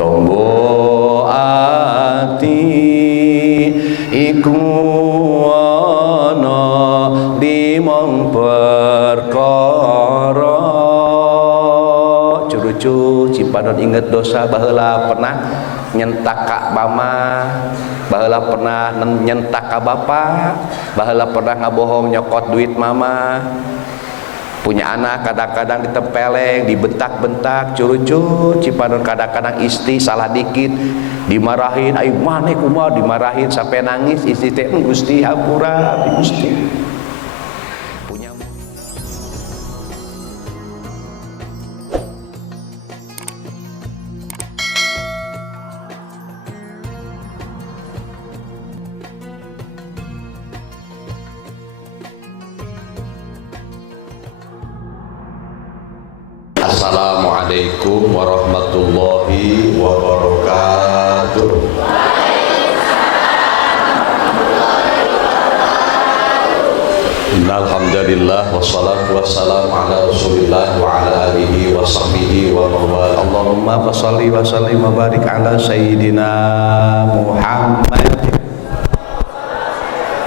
tombo ati iku ana limang perkara. Curucu cipadon inget dosa baheula pernah nyentak ka mama, baheula pernah nyentak ka bapa, baheula pernah ngabohong nyokot duit mama. Punya anak kadang-kadang ditempeleng, dibentak-bentak, curucu cipadon kadang-kadang istri salah dikit dimarahin, ayo maneh kumaha dimarahin sampai nangis, istri teh Gusti hampura Gusti. Punya Assalamualaikum warahmatullahi wabarakatuh. Innalhamdulillah wassalatu wassalamu ala Rasulillah wa ala alihi wa sahbihi wa mawala. Allahumma fashalli wa sallim wa barik ala sayyidina Muhammad.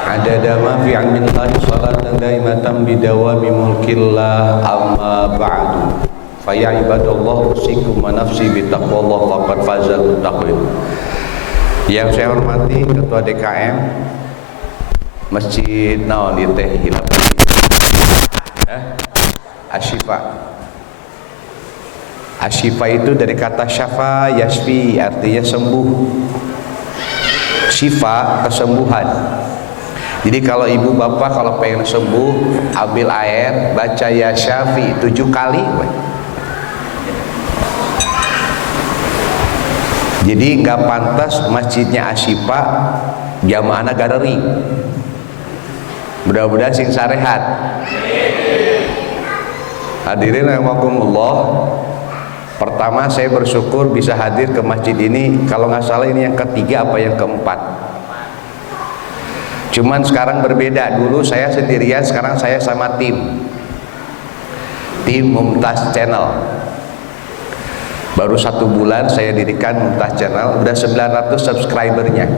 Adada ma fi ilmillahi salatan daimatan bidawami mulkillah amma ba'du. Faya ibadallah usikum wa nafsi bitaqwallah faqad fazal muttaqin. Yang saya hormati Ketua DKM Masjid naon ieu teh hilap Asyifa. Asyifa itu dari kata syafa yasfi, artinya sembuh. Syifa kesembuhan. Jadi kalau ibu bapak kalau pengen sembuh, ambil air, baca ya syafi 7 kali. Jadi nggak pantas masjidnya Asyifa jamaahna galeri. Mudah-mudahan sing sarehat. Hadirin rahimakumullah. Pertama saya bersyukur bisa hadir ke masjid ini. Kalau nggak salah ini yang ketiga apa yang keempat. Cuman sekarang berbeda. Dulu saya sendirian, sekarang saya sama tim Mumtaz Channel. Baru 1 bulan saya dirikan Mumtaz Channel, udah 900 subscribernya.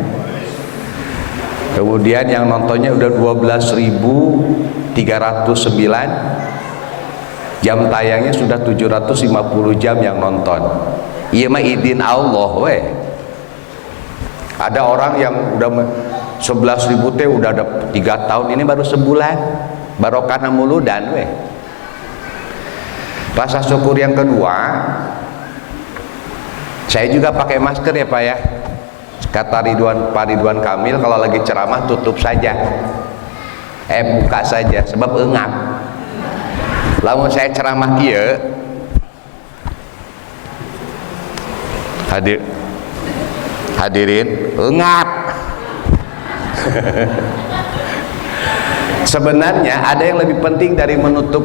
Kemudian yang nontonnya udah 12.309. Jam tayangnya sudah 750 jam yang nonton. Iya mah idin Allah weh. Ada orang yang udah 11.000 teh udah ada 3 tahun, ini baru sebulan. Barokah muludan weh. Rasa syukur yang kedua, saya juga pakai masker ya Pak ya. Kata Pak Ridwan Kamil kalau lagi ceramah tutup saja, buka saja sebab engap. Lamun saya ceramah kieu hadirin engap. Sebenarnya ada yang lebih penting dari menutup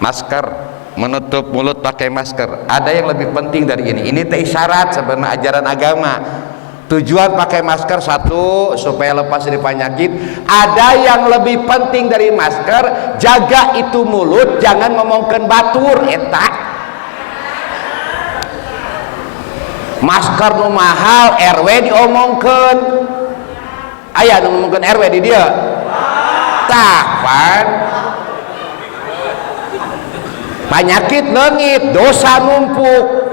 masker, menutup mulut pakai masker. Ada yang lebih penting dari ini. Ini teh syarat sebenarnya ajaran agama. Tujuan pakai masker satu supaya lepas dari penyakit. Ada yang lebih penting dari masker, jaga itu mulut, jangan ngomongkeun batur eta. Masker nu mahal RW diomongkeun. Aya nu ngomongkeun RW di dieu. Tah pan. Penyakit leungit, dosa numpuk.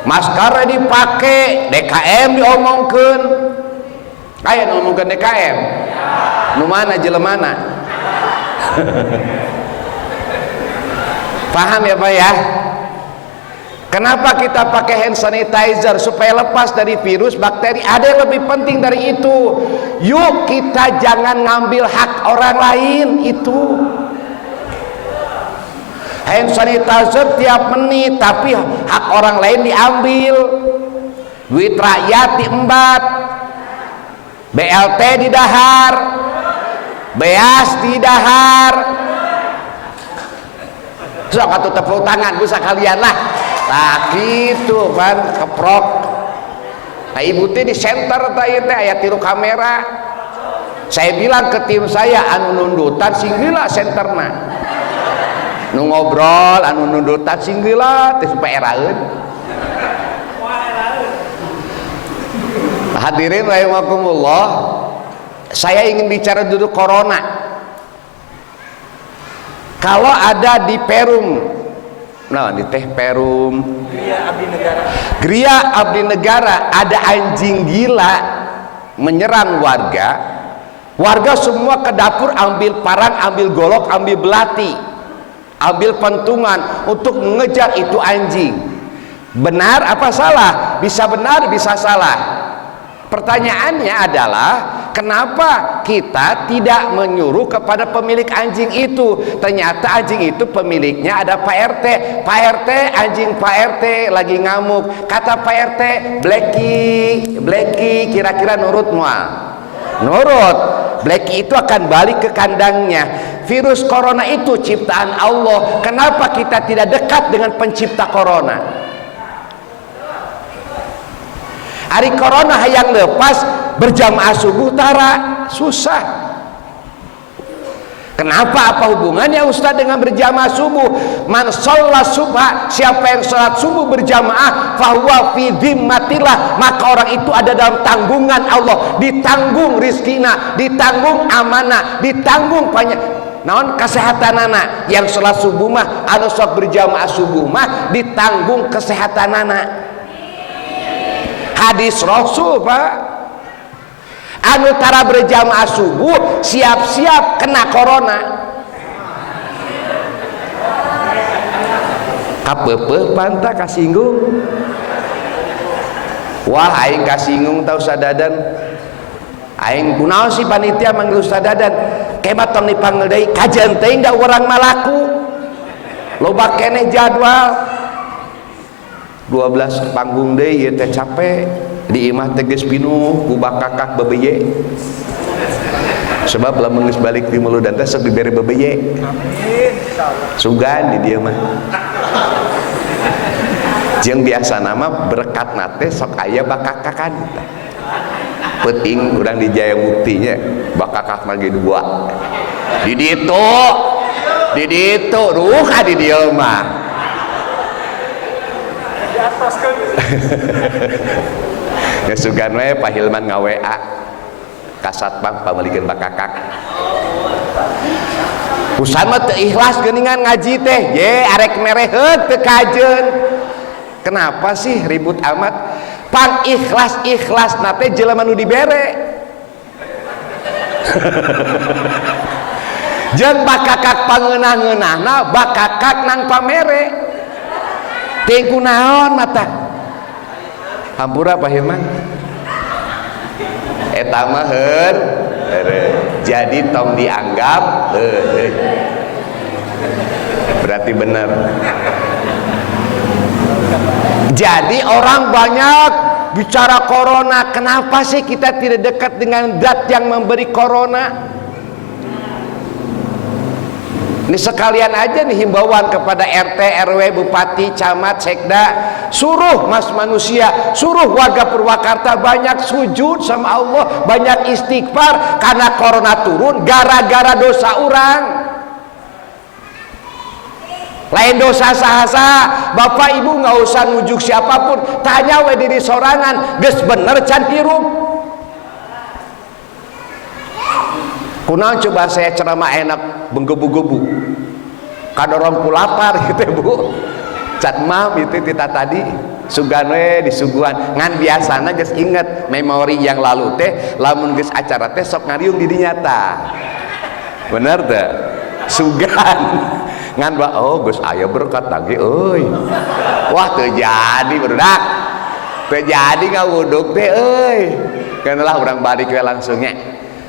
Masker dipake, DKM diomongkeun. Aya nu ngomongkeun DKM. Nu mana jelemana? Paham ya Pak ya? Kenapa kita pakai hand sanitizer? Supaya lepas dari virus, bakteri. Ada yang lebih penting dari itu. Yuk kita jangan ngambil hak orang lain itu. Hand sanitizer tiap menit, tapi hak orang lain diambil. Duit rakyat diembat. BLT didahar, beas didahar. Sok atuh tepuk tangan ku sakalian lah. Tah kitu kan keprok. Nah ibu teh di center teh ieu teh aya 3 kamera. Saya bilang ke tim saya anu nundutan singgila senterna. Nu ngobrol anu nundutan singgila teh supaya eraeun. Hadirin rahimakumullah, saya ingin bicara dulu corona. Kalau ada di Perum, nah di teh Perum, Gria Abdi Negara, ada anjing gila menyerang warga. Warga semua ke dapur ambil parang, ambil golok, ambil belati, ambil pentungan untuk mengejar itu anjing. Benar apa salah? Bisa benar, bisa salah. Pertanyaannya adalah, kenapa kita tidak menyuruh kepada pemilik anjing itu? Ternyata anjing itu pemiliknya ada Pak RT. Pak RT, anjing Pak RT lagi ngamuk. Kata Pak RT, Blacky, kira-kira nurut mual? Nurut. Blacky itu akan balik ke kandangnya. Virus corona itu ciptaan Allah. Kenapa kita tidak dekat dengan pencipta corona? Hari corona hayang lepas berjamaah subuh tara susah. Kenapa? Apa hubungannya Ustaz dengan berjamaah subuh? Man shalla subha, siapa yang sholat subuh berjamaah, fahuwa fi dhimmatillah, maka orang itu ada dalam tanggungan Allah, ditanggung rizkina, ditanggung amanah, ditanggung banyak naon kesehatan anak. Yang sholat subuh mah, anu sok berjamaah subuh mah ditanggung kesehatan anak. Hadis Rasul, Pak. Anu tara berjamaah subuh siap-siap kena corona. Kapeupeut panta kasinggung. Wah, aing kasinggung tau sadadan. Aing kunaon si panitia manggil sadadan. Kemat tong dipanggil deui kajian teh da urang malaku. Loba keneh jadwal. 12 panggung deui ieu teh capek. Di imah teges pinuh ku bakakak bebeye, sebab lamun geus balik di Muludan teh sok dibere bebeye. Amin insyaallah. Sugan di dieu mah. Jeung biasa nama berkat nate sok aya bakakakan. Penting urang di Jaya Muktinya bakakak lagi 2. Di ditu ruh di dieu mah. Di atas kan. Ya sugan we Pak Hilman nga-WA ka satpam pamalikeun bakakak. Usan mah teu ikhlas geuningan ngaji teh, ye arek mereheut teu kajeun. Kenapa sih ribut amat? Pang ikhlas na teh jelema nu dibere. Jeung bakakak pangeunah-ngeunahna bakakak nang pamere. Teu kunaon mata? Hampura Pak Hilman eta mah jadi tong dianggap berarti benar. Jadi orang banyak bicara corona, kenapa sih kita tidak dekat dengan zat yang memberi corona? Ini sekalian aja nih himbauan kepada RT, RW, Bupati, Camat, Sekda, suruh mas manusia, suruh warga Purwakarta banyak sujud sama Allah, banyak istighfar karena corona turun gara-gara dosa orang. Lain dosa sahasa, bapak ibu nggak usah ngujuk siapapun, tanya we diri sorangan, geus bener can hirup. Kunaon coba saya ceramah enak menggebu-gebu kadorong lapar gitu Bu, cat maaf itu kita tadi sugan we disuguhan ngan biasana geus inget memori yang lalu teh lamun geus acara teh sok ngariung di dinya tah bener teh sugan ngan ba oh geus aya berkat lagi euy wah teu jadi barudak teu jadi ngawuduk teh euy kana lah urang balik we langsungnya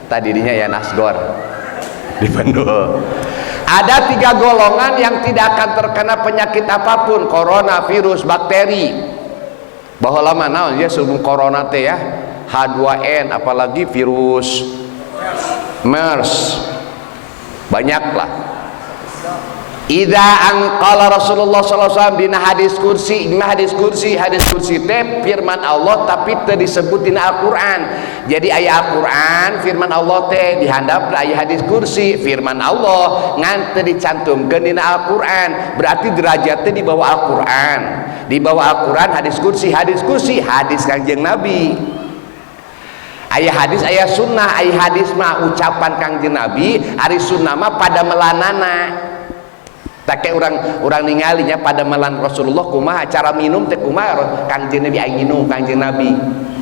tadi dinya ya Nasgor di Bandung. Ada 3 golongan yang tidak akan terkena penyakit apapun, corona, virus, bakteri. Bahwa lama naon ya sebelum corona teh ya H2N apalagi virus MERS banyaklah. Idza anqala Rasulullah sallallahu alaihi wasallam dina hadis kursi teh firman Allah tapi teu disebut dina Al-Qur'an. Jadi aya Al-Qur'an firman Allah teh dihandap aya hadis kursi firman Allah ngan teu dicantumkeun dina Al-Qur'an. Berarti derajatnya di bawah Al-Qur'an. Di bawah Al-Qur'an hadis kursi hadis Kanjeng Nabi. Aya hadis aya sunnah. Aya hadis mah ucapan Kangjeng Nabi, ari sunnah mah pada melanana. Tak kayak orang ningalinya pada melan Rasulullah kumaha cara minum teh kumaha Kangjeng Nabi aya nginum Kangjeng Nabi.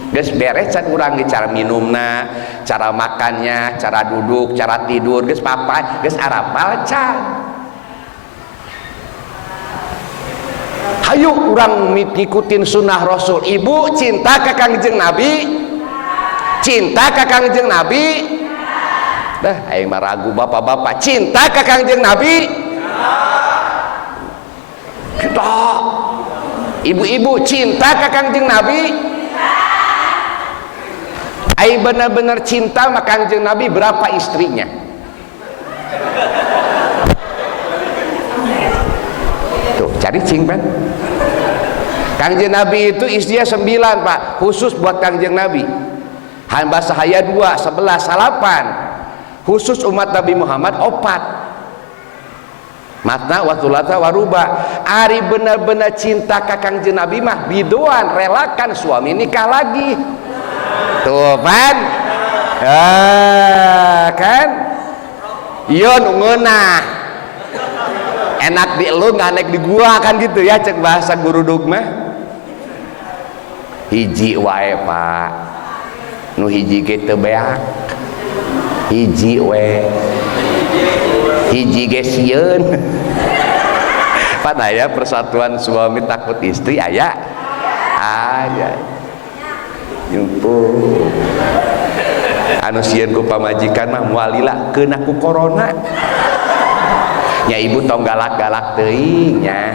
Geus beres can urang ge cara minumna, cara makannya, cara duduk, cara tidur, geus papa, geus arapal can. Hayu urang ngikutin sunnah Rasul. Ibu cinta ka Kangjeng Nabi? Cinta ka Kangjeng Nabi? Dah aing mah ragu bapak-bapak, cinta ka Kangjeng Nabi? Kita. Ibu-ibu cinta ka Kangjeng Nabi? Aing benar-benar cinta sama Kangjeng Nabi. Berapa istrinya? Tuh cari cing kan. Kangjeng Nabi itu istrinya 9 pak, khusus buat Kangjeng Nabi. Hamba sahaya 2, 11, 8. Khusus umat Nabi Muhammad 4. Matna wa thulatha wa ruba. Ari benar-benar cinta ka Kangjeng Nabi mah biduan relakan suami nikah lagi. Tuh kan? Kan? Ieu nu ngeunah. Enak di elu nganek di gua kan gitu ya cek bahasa guru dogma. Hiji wae pak. Nu hiji ge teu beak. Hiji we. Hiji ge sieun. Pan aya persatuan suami takut istri aya? Aya. Nyumpul anu sieun ku pamajikan mah mualila keun aku corona nya ibu tong galak-galak teuing nya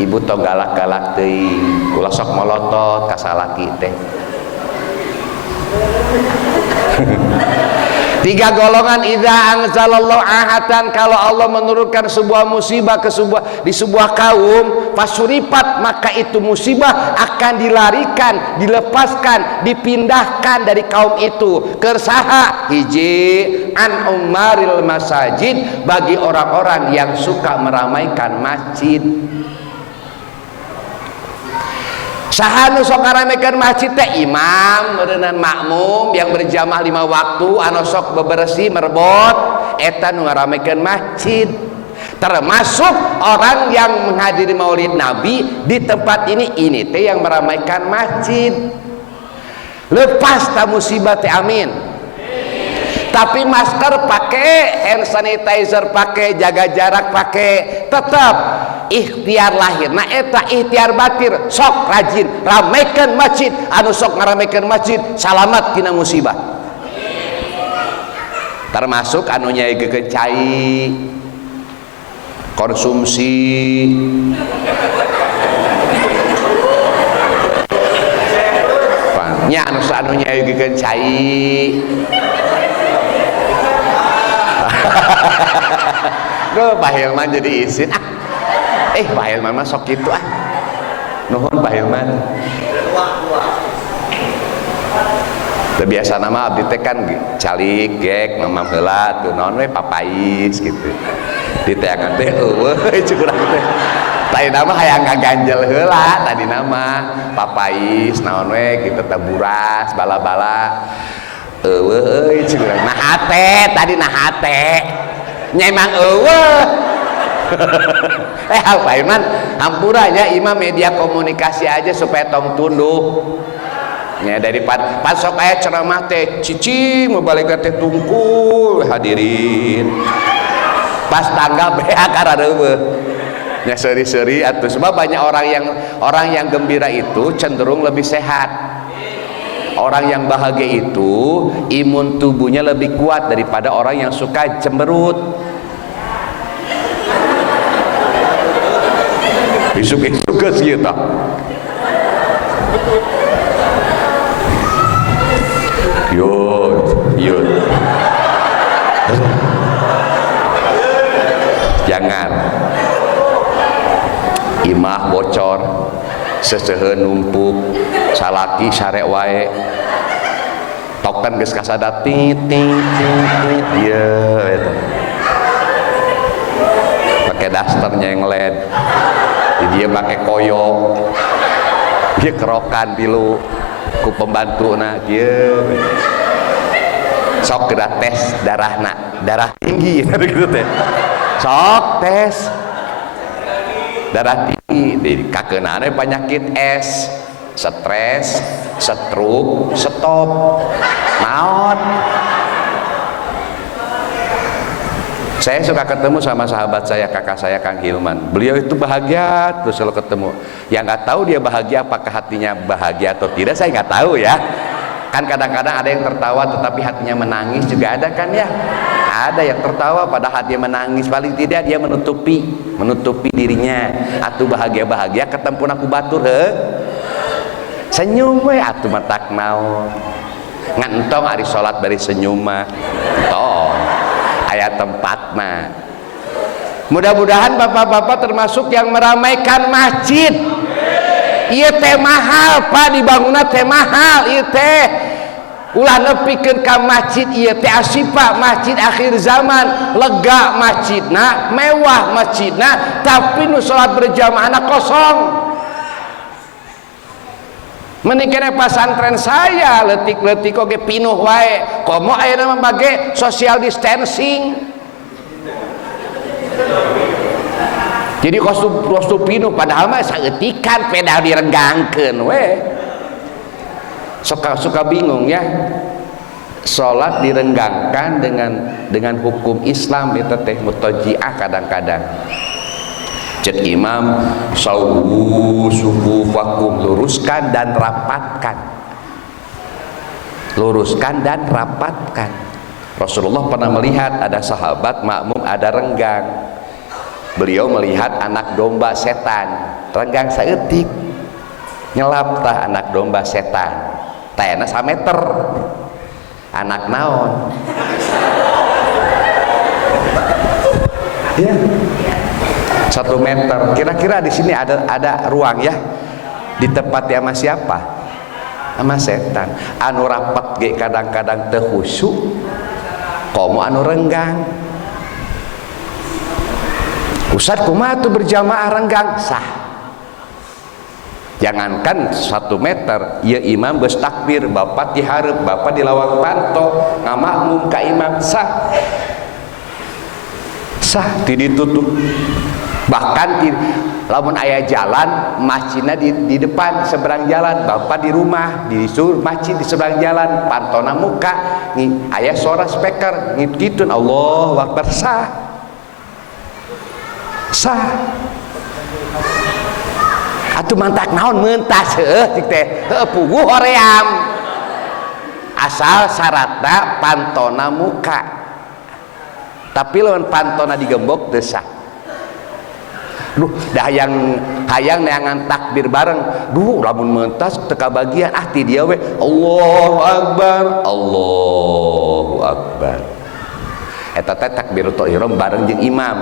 ibu tong galak-galak teuing ulah sok molotot ka salaki teh. 3 golongan idza anzalallahu ahatan, kalau Allah menurunkan sebuah musibah di sebuah kaum, pasuripat maka itu musibah akan dilarikan, dilepaskan, dipindahkan dari kaum itu. Kersaha hiji an umaril masajid, bagi orang-orang yang suka meramaikan masjid. Saha nu sok ngaramekeun masjid teh? Imam meureunnan makmum yang berjamaah 5 waktu anu sok bebersih merebot eta nu ngaramekeun masjid. Termasuk orang yang menghadiri maulid Nabi di tempat ini teh yang meramaikan masjid. Lepas ta musibah teh amin. Tapi masker pakai, hand sanitizer pakai, jaga jarak pakai, tetap ikhtiar lahir. Nah eta ikhtiar batir, sok rajin ramekeun masjid, anu sok ngaramekeun masjid salamat tina musibah. Termasuk anu nyaegekeun cai, konsumsi, nya anu nyaegekeun cai. Duh, Pak Hilman jadi izin Pak Hilman mah sok gitu nuhun Pak Hilman. Biasa nama abdi teh kan calik gek mamam heula tuh naon we papais gitu. Di teh akan teh eueuh curang teh. Tadi nama hayang ngaganjel heula tadi nama papais naon we kitu teh buras bala-bala. Eueuh curang. Nah hate tadi nah hate. Nya emang eueuh. Pak Iman hampuranya imam media komunikasi aja supaya tong tunduh. Ya daripada pasok aya ceramah teh cici mau balik teh tungkul hadirin. Pas tangga beak karareueuh. Nya seuri-seuri atuh sebab banyak orang yang gembira itu cenderung lebih sehat. Orang yang bahagia itu imun tubuhnya lebih kuat daripada orang yang suka cemberut. Isuk-isuk ke segitu. Yud. Jangan. Imah bocor, seseuheun numpuk, salaki sarek wae. Token geus kasada tit ieu eta. Pakai dasternya yang LED. Dia pakai koyo, dia kerokan pilu, ku pembantuna kieu sok gerak tes darah tinggi gitu teh sok tes darah tinggi di kakeunana penyakit es stres stroke stop naon. Saya suka ketemu sama sahabat saya, kakak saya Kang Hilman. Beliau itu bahagia terus kalau ketemu. Yang nggak tahu dia bahagia apakah hatinya bahagia atau tidak, saya nggak tahu ya. Kan kadang-kadang ada yang tertawa tetapi hatinya menangis juga ada kan ya. Ada yang tertawa pada hatinya menangis, paling tidak dia menutupi dirinya. Atuh bahagia ketemu aku batur senyum we atuh matak naon. Ngan entong ari salat bari senyum mah. Tong aya tempatna. Mudah-mudahan bapak-bapak termasuk yang meramaikan masjid. Ieu teh mahal Pak, dibangunna teh mahal ieu teh. Ulah nepikeun ka masjid ieu teh asipa masjid akhir zaman, lega masjidna, mewah masjidna, tapi nu salat berjamaahna kosong. Mending kene pasantren saya leutik-leutik oge pinuh wae. Komo ayeuna mah bage social distancing. Jadi kostum pinuh padahal mah saeutikan pedal direnggangkeun we. Suka bingung ya. Salat direnggangkan dengan hukum Islam itu teh mutaji'ah kadang-kadang. Cek imam sawu sufufakum, luruskan dan rapatkan. Rasulullah pernah melihat ada sahabat makmum ada renggang. Beliau melihat anak domba setan renggang saeutik, nyelap tah anak domba setan tayana sameter, anak naon ya 1 meter. Kira-kira di sini ada ruang ya di tempat sama siapa? Sama setan. Anu rapat ge kadang-kadang teu khusyuk, komo anu renggang. Ustaz kumaha tuh berjamaah renggang? Sah. Jangankan 1 meter, ya imam geus takbir, bapak di hareup, bapak di lawang panto, ngamakmum ka imam, sah. Sah ditutup. Bahkan lamun aya jalan masjidnya di depan seberang jalan, bapak di rumah disuruh masjid di seberang jalan, pantona muka aya suara speaker ngitun Allahu Akbar, sah atuh mantak naon mentas cik teh puguh hoream asal syaratna pantona muka, tapi lawan pantona digembok teu sah. Duh, dah hayang neangan takbir bareng. Duh, lamun mentas teka bagian ti dia we Allahu Akbar, Allahu Akbar. Eta teh takbiratul ihram bareng jeung imam.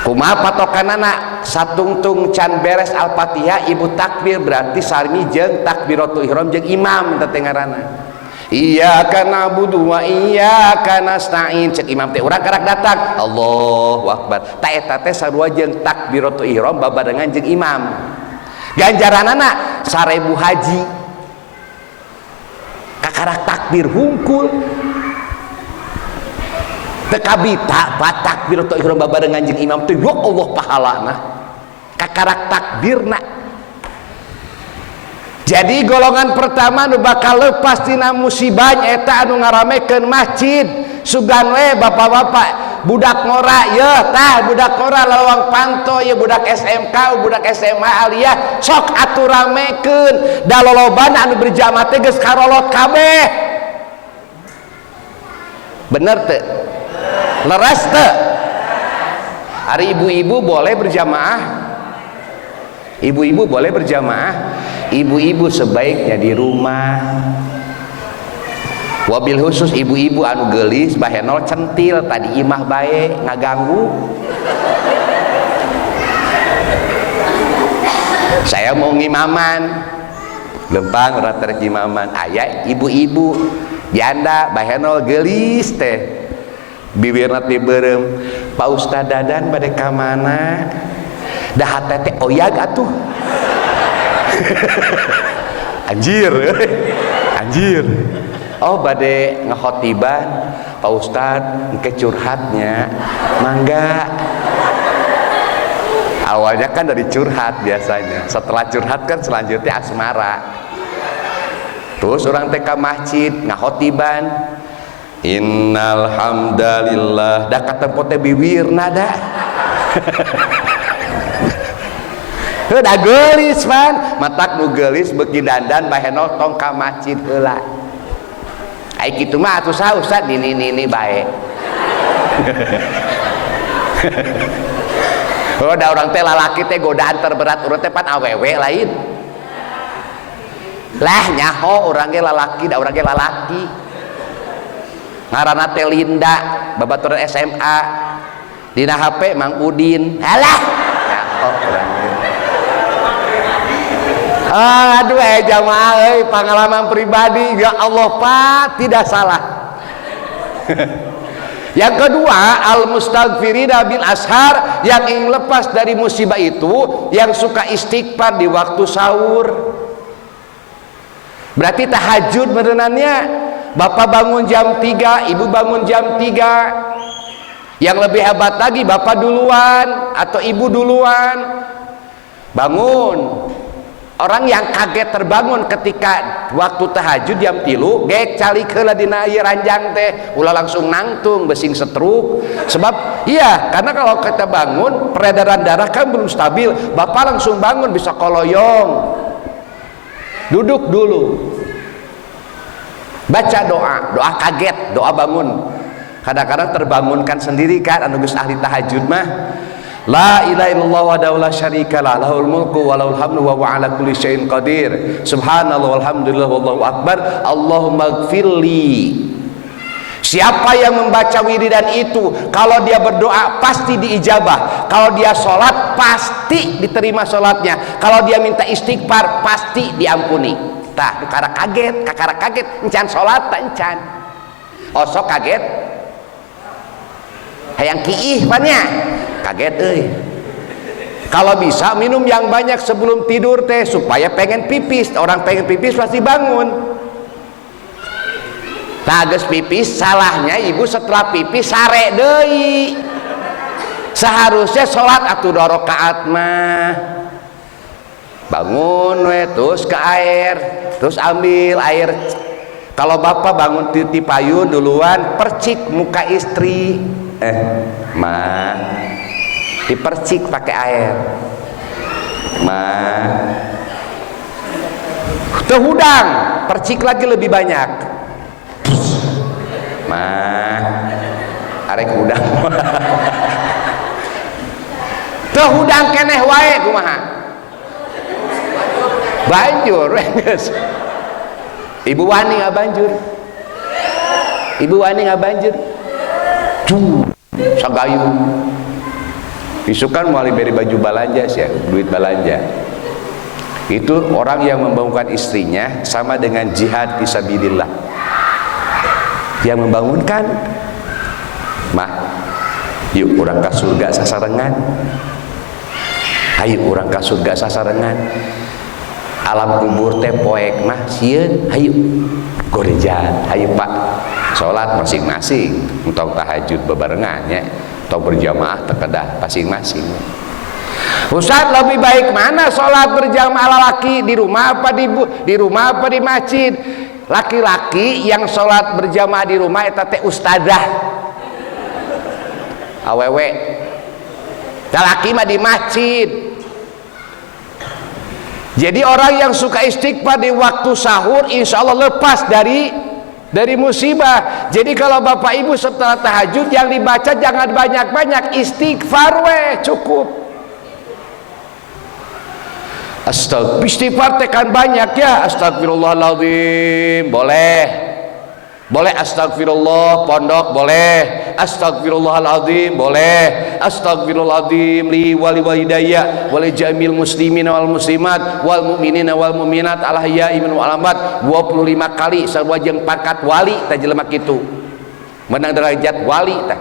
Kumaha patokanana? Satungtung can beres Al-Fatihah ibu takbir berarti sarmi jeung takbiratul ihram jeung imam teh ngaranna. Iyyaka na'budu wa iyyaka nasta'in, cek imam teh urang karak datang Allahu Akbar, ta eta teh sarua jeung takbiratul ihram babarengan jeung imam. Ganjaranana 1000 haji kakarak takbir hungkul teu kabita pa takbiratul ihram babarengan jeung imam teh ya Allah pahalana kakarak takbirna. Jadi golongan pertama nu bakal lepas tina musibah eta anu ngaramekeun masjid. Sugan we bapak-bapak budak ngora ye tah budak ngora lawang panto ye budak SMK budak SMA aliyah sok atuh ramekeun da loloban anu berjamaah teh geus karolot kabeh. Bener teu? Leres teu? Hari ibu-ibu boleh berjamaah? Ibu-ibu boleh berjamaah? Ibu-ibu sebaiknya di rumah. Wabil khusus ibu-ibu anu geulis bahenol centil tadi imah bae ngaganggu. Saya mau ngimaman lempang urang terek imaman aya ibu-ibu janda bahenol geulis teh bibirna teh beureum, Pak Ustaz Dadan bade ka mana? Dah teh oyag atuh anjir anjir. Oh bade ngakhotiban Pak Ustad engke curhatnya mangga. Awalnya kan dari curhat biasanya, setelah curhat kan selanjutnya asmara. Terus orang teka masjid ngakhotiban innal hamdalillah dah kata pote biwirna dah. Udah gelis man, matak nu gelis beki dandan baheno tong ka masjid heula. Ai kitu mah atuh saha Ustaz ini bae. Oh da urang teh lalaki teh godaan terberat urang teh pan awewe lain. Lah nyaho urang ge lalaki da urang ge lalaki. Ngaranna teh Linda, babaturan SMA. Dina HP Mang Udin. Halah. Nyaho urang ge. Aduh jamaah pengalaman pribadi ya Allah Pak tidak salah. Yang kedua al-mustaghfirina bil ashar, yang ingin lepas dari musibah itu yang suka istighfar di waktu sahur. Berarti tahajud berenannya bapak bangun jam 3, ibu bangun jam 3. Yang lebih hebat lagi bapak duluan atau ibu duluan bangun. Orang yang kaget terbangun ketika waktu tahajud jam 3 gek calik heula dina ieu ranjang teh ulah langsung nangtung besing setruk. Sebab iya, karena kalau kita bangun peredaran darah kan belum stabil, bapak langsung bangun bisa koloyong. Duduk dulu, baca doa kaget, doa bangun. Kadang-kadang terbangunkan sendiri kan anu geus ahli tahajud mah. La ilaha illallah wahdahu la syarikalah lahul mulku wa lahul hamdu wa huwa ala kulli syai'in qadir. Subhanallah walhamdulillah wallahu akbar. Allahumma gfirli. Siapa yang membaca wiridan itu kalau dia berdoa pasti diijabah, kalau dia sholat pasti diterima sholatnya, kalau dia minta istighfar pasti diampuni. Tah kakara kaget encan sholat tak encan osok kaget hayang kiih pannya kaget euy. Kalau bisa minum yang banyak sebelum tidur teh supaya pengen pipis. Orang pengen pipis pasti bangun. Tages pipis salahnya ibu setelah pipis sare deui. Seharusnya sholat atuh 2 rakaat mah. Bangun we terus ke air, terus ambil air. Kalau bapak bangun di payun duluan percik muka istri. Ma dipercik pakai air. Ma tehudang percik lagi lebih banyak. Ma arek udang. Tehudang keneh wae kumaha banjur geus. Ibu wani ngabanjur, ibu wani ngabanjur sagayu isukan mulai beri baju balanja sih, duit balanja. Itu orang yang membangunkan istrinya sama dengan jihad fisabilillah. Yang membangunkan mah yuk orang ke surga sasarengan, ayo orang ke surga sasarengan. Alam kubur teh poek mah sieun hayu gorejan hayu Pak salat masing-masing untuk tahajud bebarengannya atau berjamaah terkedah masing-masing. Ustaz lebih baik mana salat berjamaah laki di rumah apa di rumah apa di masjid? Laki-laki yang salat berjamaah di rumah eta teh ustadzah awewe, laki mah di masjid. Jadi orang yang suka istighfar di waktu sahur insya Allah lepas dari musibah. Jadi kalau bapak ibu setelah tahajud yang dibaca jangan banyak-banyak, istighfar we cukup. Istighfar tekan banyak ya, astagfirullahaladzim boleh. Boleh astagfirullah pondok boleh, astagfirullahaladzim boleh, astagfirullahaladzim li wali walidayya wali jamil muslimin wal muslimat wal mu'minina wal mu'minat al ahya'i minhum wal amwat 25 kali sarwajeng pangkat wali tah jelema kitu menang derajat wali tah.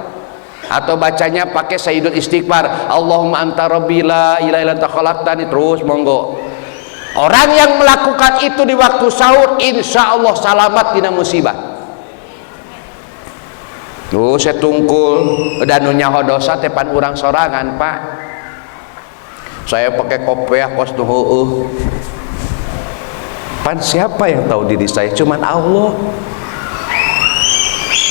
Atau bacanya pakai sayyidul istighfar Allahumma anta rabbi la ilaha illa anta khalaqtani terus monggo. Orang yang melakukan itu di waktu sahur insya Allah selamat tina musibah. Tuh saya tungkul dan nyaho dosa tepan urang sorangan Pak. Saya pakai kopiah kos tuh pan siapa yang tahu diri saya? Cuman Allah.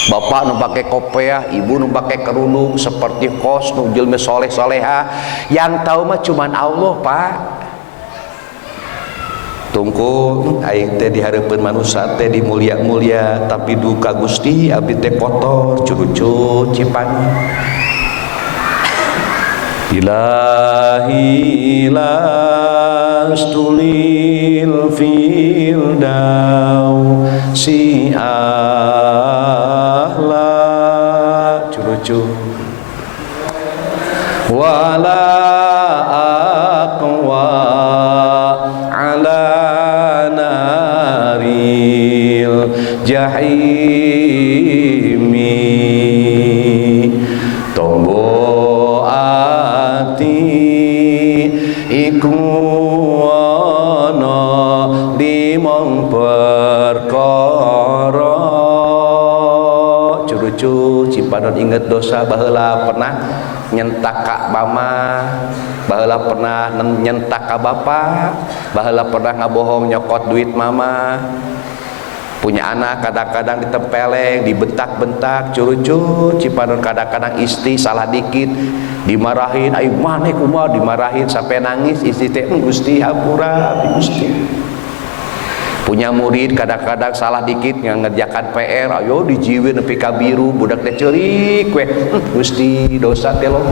Bapak nu pakai kopiah, ibu nu pakai kerudung seperti kos nu jelema soleh soleha, yang tahu mah cuman Allah Pak. Tungkul aing teh dihareupeun manusia teh dimulia-mulia tapi duka Gusti abdi teh kotor curucut cipan. Ilahi lastulil fildaw si ahla curucut wala aqwa ala naril jahimi tombo ati iku ana limang perkara curucu cipanon inget dosa baheula pernah nyentak ka mama, baheula pernah nyentak ka bapa, baheula pernah ngabohong nyokot duit mama. Punya anak kadang-kadang ditempeleng, dibentak-bentak, curucut cipanon kadang-kadang istri salah dikit dimarahin, ayo maneh kumaha dimarahin sampai nangis istri teh Gusti hampura abdi Gusti. Punya murid kadang-kadang salah dikit ngerjakan PR, ayo dijiwin nepi ka biru budak teh ceurik we Gusti dosa teh loba.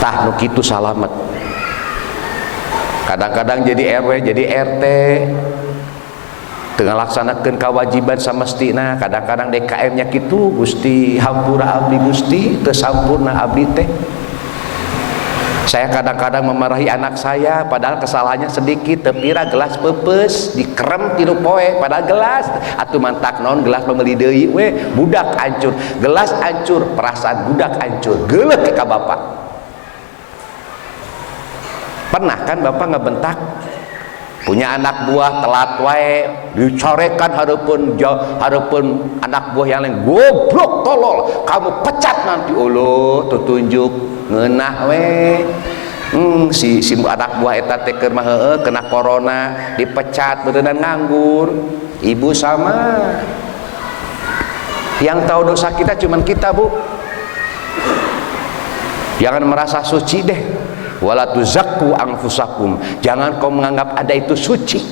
Tah nu kitu salamet. Kadang-kadang jadi RW jadi RT tengah laksanakeun kewajiban samestina, kadang-kadang DKM nya kitu Gusti hampura abdi Gusti teu sampurna abdi teh. Saya kadang-kadang memarahi anak saya padahal kesalahannya sedikit, tepira gelas pepes dikerem tilu poe padahal gelas atuh mantak naon gelas pembeli deui we budak hancur, gelas hancur, perasaan budak hancur, geuleuh ka bapak. Pernah kan bapak ngebentak punya anak buah telat wae dicorekan hareupeun anak buah yang lain, goblok tolol kamu pecat nanti uluh tutunjuk ngeunah we. Si anak buah eta teh keur mah heueuh kena corona dipecat beuneunan nganggur. Ibu sama yang tahu dosa kita cuman kita Bu. Jangan merasa suci deh. Wala tuzakku anfusakum, jangan kau menganggap ada itu suci.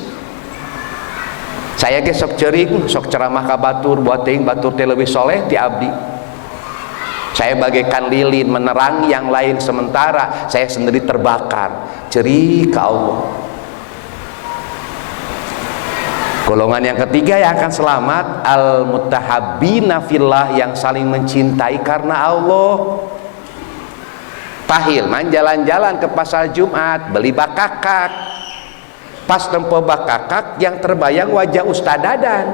Saya ge sok ceuring sok ceramah ka batur buat teuing batur teh leuwih soleh ti abdi. Saya bagaikan lilin menerangi yang lain sementara saya sendiri terbakar. Ceurik ka Allah. Golongan yang ketiga yang akan selamat al mutahabbina fillah, yang saling mencintai karena Allah. Pak Hilman jalan-jalan ke pasar Jumat beli bakakak, pas tempo bakakak yang terbayang wajah Ustad Dadan.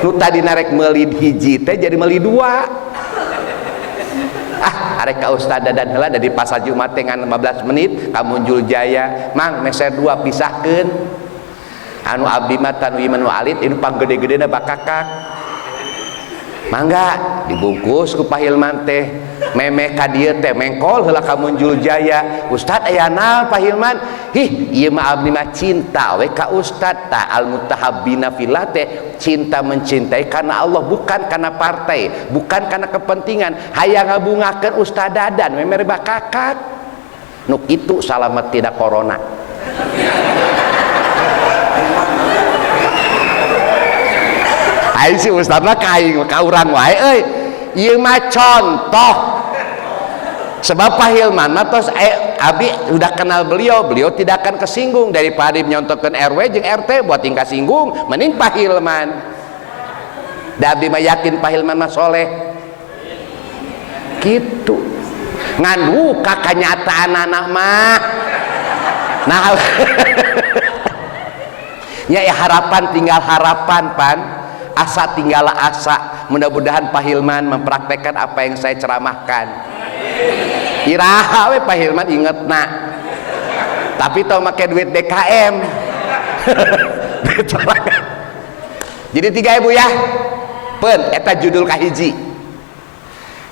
Nu tadi narek meuli hiji teh jadi meuli dua. Arek ka Ustad Dadan heula dari pasar Jumat teh ngan 15 menit ka Munjul Jaya, Mang meser dua pisahkeun. Anu abdi mah tanu iman alit ini panggede-gedena bakakak. Mangga dibungkus ku Pak Hilman teh memeh ka dieu teh mengkol heula ka Munjul Jaya. Ustad aya naon Pak Hilman? Hih, ieu mah abdi mah cinta we ka Ustad. Ta al mutahabbina fillah teh cinta mencintai karena Allah, bukan karena partai, bukan karena kepentingan. Hayang ngabungakeun Ustad Dadan we mere bakakak. Nu kitu salamet tina corona. Aing si Ustad mah kaing ka urang wae euy. Ieu mah contoh. Sebab Pak Hilman mah tos abi udah kenal beliau tidak akan kesinggung daripada nyontokeun RW jeung RT buat tingkah singgung, mending Pak Hilman. Da abdi mah yakin Pak Hilman mah soleh. Kitu. Ngan ka kanyataan anak mah. Nah. Ya harapan tinggal harapan pan. Asa tinggal asa. Mudah-mudahan Pak Hilman mempraktekkan apa yang saya ceramahkan. Iraha we Pak Hilman inget nak. tapi tau make duit DKM. Jadi 3 ibu ya pen eta judul kahiji.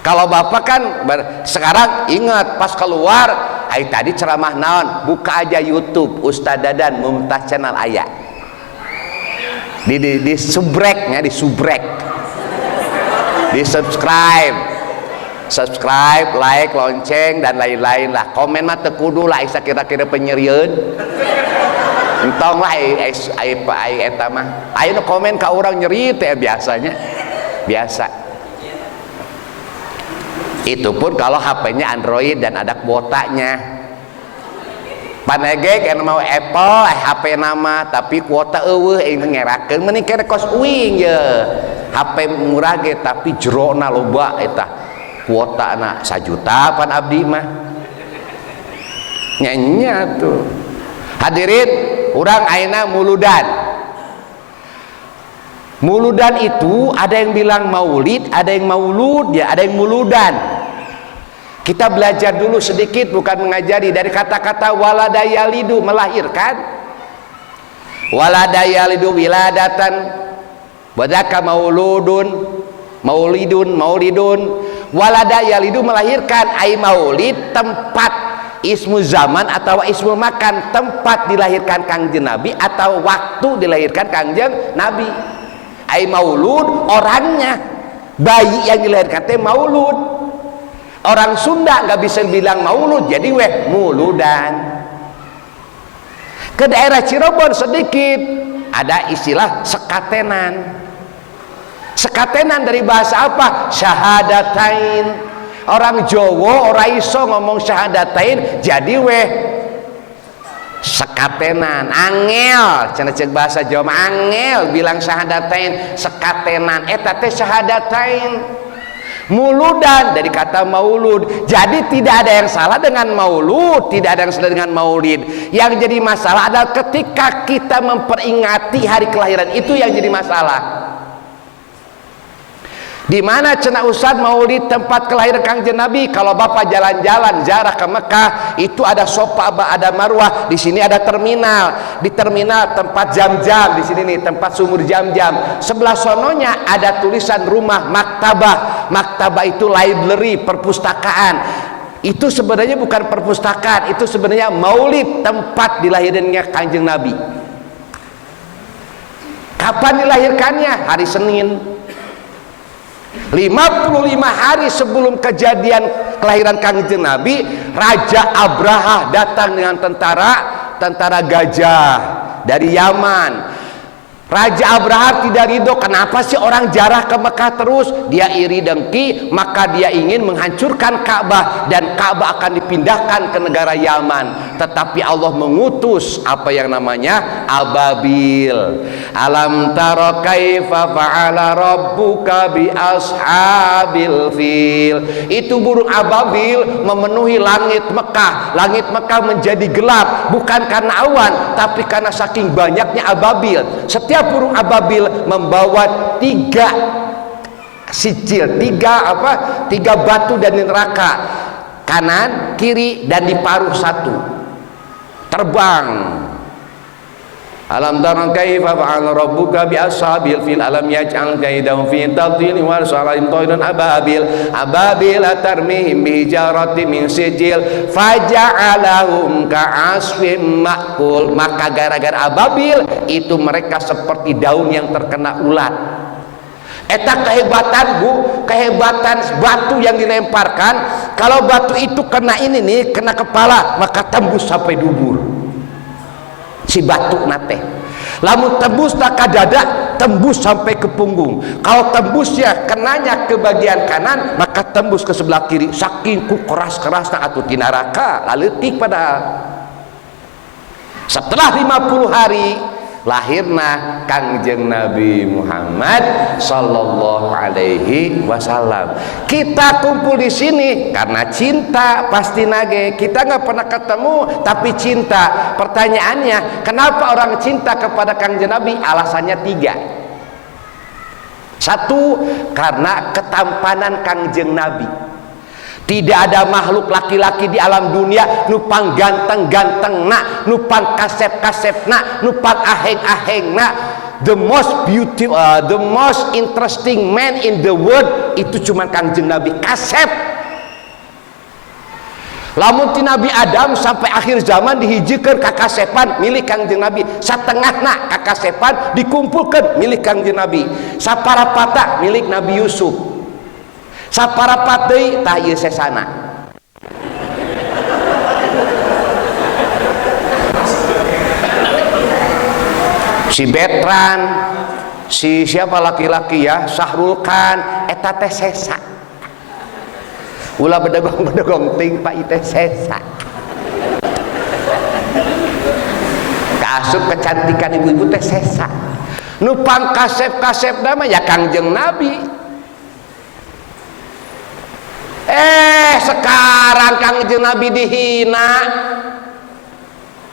Kalau bapak kan sekarang ingat pas keluar tadi ceramah naon, buka aja YouTube Ustaz Dadan Mumtaz Channel aya di subreknya, di subscribe, like, lonceng dan lain-lain lah. Komen mah teu kudu lah isa kira-kira penyerieun. Entong lah eta mah. Aya nu komen ka urang nyeri teh biasanya. Biasa. Itu pun kalau HP-nya Android dan ada kuotanya. Panege kan mau Apple HP nama tapi kuota eueuh ngerakeun mending kene kos uing ye. HP murah ge tapi jerona loba eta. Kuotana 1 juta pan abdi mah. Nyanya tuh. Hadirin, urang ayeuna muludan. Muludan itu ada yang bilang maulid, ada yang maulud, ya ada yang muludan. Kita belajar dulu sedikit, bukan mengajari, dari kata-kata walada yalidu, melahirkan. Walada yalidu wiladatan, wadaka mauludun, maulidun. Walada yalidu melahirkan, ai maulid tempat ismu zaman atau ismu makan, tempat dilahirkan Kangjeng Nabi atau waktu dilahirkan Kangjeng Nabi. Ai maulud orangnya, bayi yang dilahirkan teh maulud. Orang Sunda nggak bisa bilang maulud, jadi muludan. Ke daerah Cirebon sedikit ada istilah sekatenan. Sekatenan dari bahasa apa? Syahadatain. Orang Jawa ora iso ngomong syahadatain, jadi sekatenan, angel, cenah ceuk bahasa Jawa angel bilang syahadatain, sekatenan eta teh syahadatain. Muludan dari kata maulud. Jadi tidak ada yang salah dengan maulud, tidak ada yang salah dengan maulid. Yang jadi masalah adalah ketika kita memperingati hari kelahiran, itu yang jadi masalah. Di mana cenah Ustaz maulid tempat kelahiran Kangjeng Nabi? Kalau Bapak jalan-jalan ziarah ke Mekah, itu ada Sofa, ada Marwah, di sini ada terminal. Di terminal tempat jam-jam, di sini nih tempat sumur jam-jam. Sebelah sononya ada tulisan rumah maktabah. Maktabah itu library, perpustakaan. Itu sebenarnya bukan perpustakaan, itu sebenarnya maulid, tempat dilahirkannya Kangjeng Nabi. Kapan dilahirkannya? Hari Senin. 55 hari sebelum kejadian kelahiran Kangjeng Nabi, Raja Abraha datang dengan tentara gajah dari Yaman. Raja Abraha tidak ridho. Kenapa sih orang jarah ke Mekah terus? Dia iri dengki, maka dia ingin menghancurkan Ka'bah, dan Ka'bah akan dipindahkan ke negara Yaman. Tetapi Allah mengutus apa yang namanya ababil. Alam tara kaifa fa'ala rabbuka bi ashabil fil. Itu burung ababil memenuhi langit Mekah. Langit Mekah menjadi gelap bukan karena awan, tapi karena saking banyaknya ababil. Setiap burung ababil membawa 3 sijil, 3 batu dari neraka, kanan, kiri, dan di paruh 1 terbang. Alam tara kaifa fa'ala rabbuka bi ashabil fil alam yaj'al kaidahum fi tadlil wa arsalahum tayran ababil tarmihim bi hijaratin min sijil faja'alahum ka'asfim ma'kul. Maka gara-gara ababil itu mereka seperti daun yang terkena ulat. Eta kehebatan Bu, kehebatan batu yang dilemparkan. Kalau batu itu kena ini nih, kena kepala, maka tembus sampai dubur. Si batu nate lamun tembus tak dada, tembus sampai ke punggung. Kalau tembusnya kenanya ke bagian kanan, maka tembus ke sebelah kiri. Saking ku keras-kerasna atuh di neraka laletik padahal. Setelah 50 hari lahirna Kangjeng Nabi Muhammad sallallahu alaihi wasallam. Kita kumpul di sini karena cinta, pasti nage. Kita nggak pernah ketemu tapi cinta. Pertanyaannya, kenapa orang cinta kepada Kangjeng Nabi? Alasannya 3. 1, karena ketampanan Kangjeng Nabi. Tidak ada makhluk laki-laki di alam dunia nupang ganteng-ganteng nak, nupang kasep-kasep nak, nupang aheng-aheng nak. The most beautiful, the most interesting man in the world itu cuma Kangjeng Nabi. Kasep. Lamun ti Nabi Adam sampai akhir zaman dihijikeun kakasepan milik Kangjeng Nabi. Satengahna kakasepan dikumpulkan milik Kangjeng Nabi. Saparapata milik Nabi Yusuf. Saparapat deui tah ieu sesana. Si Betran, si siapa laki-laki ya, Sahrul Khan, eta teh sesa. Ulah bedegong-bedegong ting Pak teh sesa. Kaasup kecantikan ibu-ibu teh sesa. Nu pangkasep-kasep nama ya Kangjeng Nabi. Sekarang Kangjeng Nabi dihina.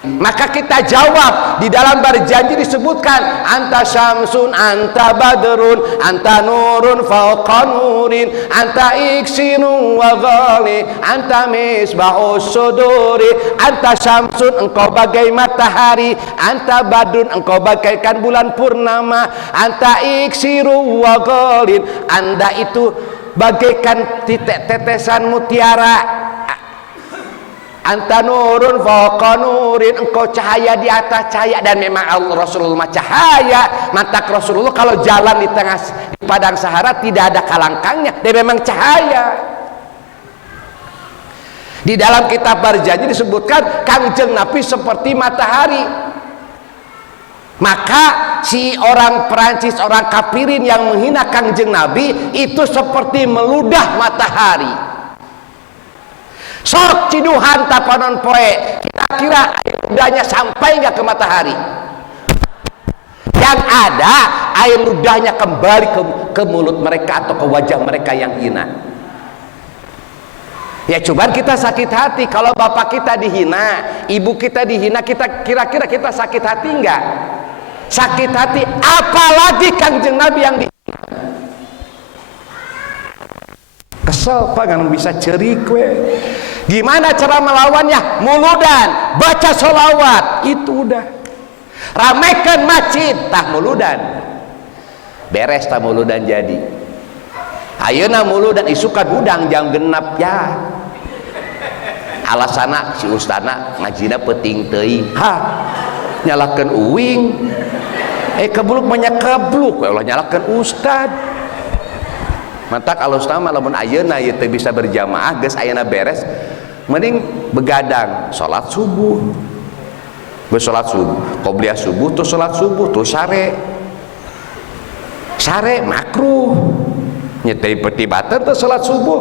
Maka kita jawab, di dalam berjanji disebutkan anta syamsun, anta badrun, anta nurun fauqa nurin, anta iksinu wa ghali, anta misbahus suduri. Anta syamsun, engkau bagai matahari, anta badrun, engkau bagaikan bulan purnama, anta iksiru wa ghalin, anda itu bagaikan titik tetesan mutiara. Anta nurun fauqa nurin, engkau cahaya di atas cahaya. Dan memang Allah Rasulullah cahaya. Mata Rasulullah kalau jalan di tengah di padang Sahara tidak ada kalangkangnya, dia memang cahaya. Di dalam kitab berjanji disebutkan Kangjeng Nabi seperti matahari. Maka si orang Perancis, orang kafirin yang menghina Kangjeng Nabi itu seperti meludah matahari. Sok ciduhan tapanon poe, kira-kira air ludahnya sampai nggak ke matahari? Yang ada air ludahnya kembali ke mulut mereka atau ke wajah mereka yang hina. Ya cuman kita sakit hati kalau bapak kita dihina, ibu kita dihina, kita kira-kira kita sakit hati nggak? Sakit hati, apalagi Kangjeng Nabi yang dihina. Kesel pak, nggak bisa cerik we. Gimana cara melawannya? Muludan, baca sholawat, itu udah. Ramaikan masjid, tah muludan. Beres tah muludan jadi. Ayeuna muludan isukan udang jam genap ya. Alasana si ustadna ngajina peuting teuing. Nyalakeun uwing. Kebluk banyak kebluk, Allah nyalakeun ustad. Mantak alustama lamun ayeuna ieu teu bisa berjamaah geus ayeuna beres. Mending begadang, sholat subuh. Geus sholat subuh, qobliyah subuh tuh sholat subuh tuh sare. Sare makruh. Nyetei peti baten tuh sholat subuh.